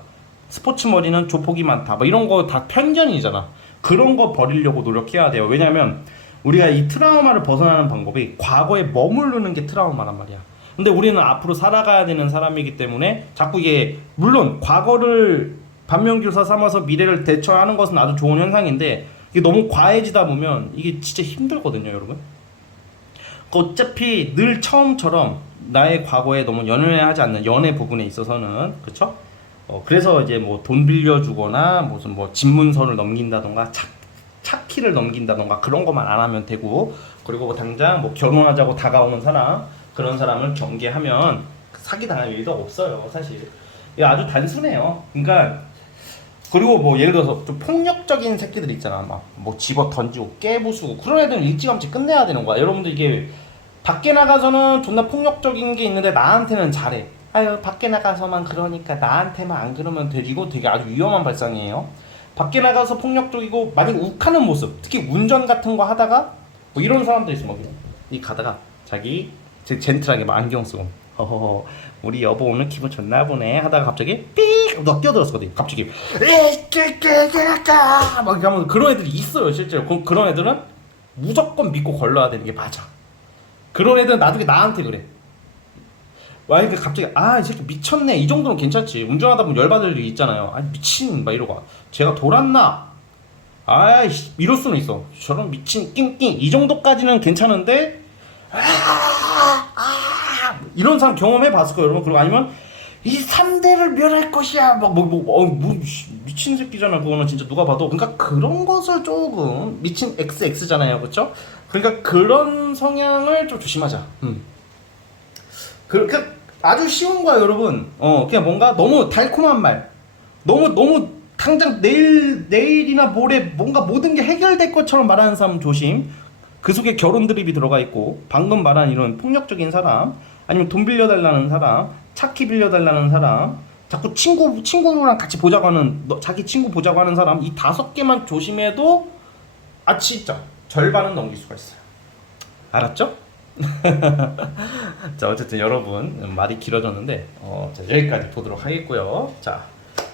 스포츠 머리는 조폭이 많다. 뭐 이런 거 다 편견이잖아. 그런 거 버리려고 노력해야 돼요. 왜냐면 우리가 이 트라우마를 벗어나는 방법이 과거에 머무르는 게 트라우마란 말이야. 근데 우리는 앞으로 살아가야 되는 사람이기 때문에 자꾸 이게, 물론 과거를 반면교사 삼아서 미래를 대처하는 것은 아주 좋은 현상인데, 이게 너무 과해지다 보면 이게 진짜 힘들거든요, 여러분. 어차피 늘 처음처럼 나의 과거에 너무 연연하지 않는 연애 부분에 있어서는, 그렇죠? 그래서 이제 뭐 돈 빌려주거나 무슨 뭐 집문서를 넘긴다던가 차키를 넘긴다던가 그런 것만 안 하면 되고, 그리고 뭐 당장 뭐 결혼하자고 다가오는 사람, 그런 사람을 경계하면 사기 당할 일도 없어요, 사실. 이게 아주 단순해요. 그러니까, 그리고 뭐 예를 들어서 좀 폭력적인 새끼들 있잖아. 막 뭐 집어 던지고 깨부수고 그런 애들은 일찌감치 끝내야 되는 거야. 여러분들 이게 밖에 나가서는 존나 폭력적인 게 있는데 나한테는 잘해. 아유, 밖에 나가서만 그러니까 나한테만 안 그러면 되고, 되게 아주 위험한 발상이에요. 밖에 나가서 폭력적이고 만약 욱하는 모습, 특히 운전 같은 거 하다가 뭐 이런 사람도 있어. 이 가다가 자기 젠틀하게 막 안경 쓰고, 허허허 우리 여보 오늘 기분 좋나 보네 하다가 갑자기 삑! 너 끼어들었거든. 갑자기 막 이렇게 하면, 그런 애들이 있어요 실제로. 그런 애들은 무조건 믿고 걸러야 되는 게 맞아. 그런 애들은 나중에 나한테 그래. 만약에 갑자기 이 새끼 미쳤네, 이 정도는 괜찮지. 운전하다 보면 열받을 일이 있잖아요. 미친 막 이러고 제가 돌았나, 아이씨 이럴 수는 있어. 저런 미친 낑낑 이 정도까지는 괜찮은데 이런 사람 경험해 봤을 거예요, 여러분. 그리고 아니면 이 3대를 멸할 것이야 막 미친 새끼잖아 그거는, 진짜 누가 봐도. 그러니까 그런 것을 조금, 미친 XX잖아요, 그렇죠? 그러니까 그런 성향을 좀 조심하자. 그 아주 쉬운 거야 여러분. 그냥 뭔가 너무 달콤한 말, 너무 당장 내일이나 모레 뭔가 모든 게 해결될 것처럼 말하는 사람 조심. 그 속에 결혼 드립이 들어가 있고, 방금 말한 이런 폭력적인 사람, 아니면 돈 빌려달라는 사람, 차키 빌려달라는 사람, 자꾸 친구랑 같이 보자고 하는, 자기 친구 보자고 하는 사람, 이 5개만 조심해도 진짜 절반은 넘길 수가 있어요. 알았죠? 자, 어쨌든 여러분 말이 길어졌는데 자, 여기까지 보도록 하겠고요. 자,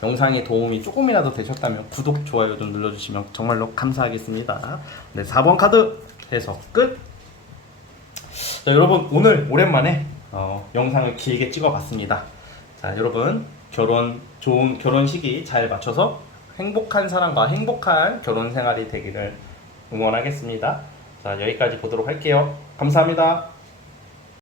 영상에 도움이 조금이라도 되셨다면 구독, 좋아요 좀 눌러주시면 정말로 감사하겠습니다. 네, 4번 카드 해석 끝. 자, 여러분 오늘 오랜만에 영상을 길게 찍어봤습니다. 자, 여러분 좋은 결혼 시기 잘 맞춰서 행복한 사람과 행복한 결혼 생활이 되기를 응원하겠습니다. 자, 여기까지 보도록 할게요. 감사합니다.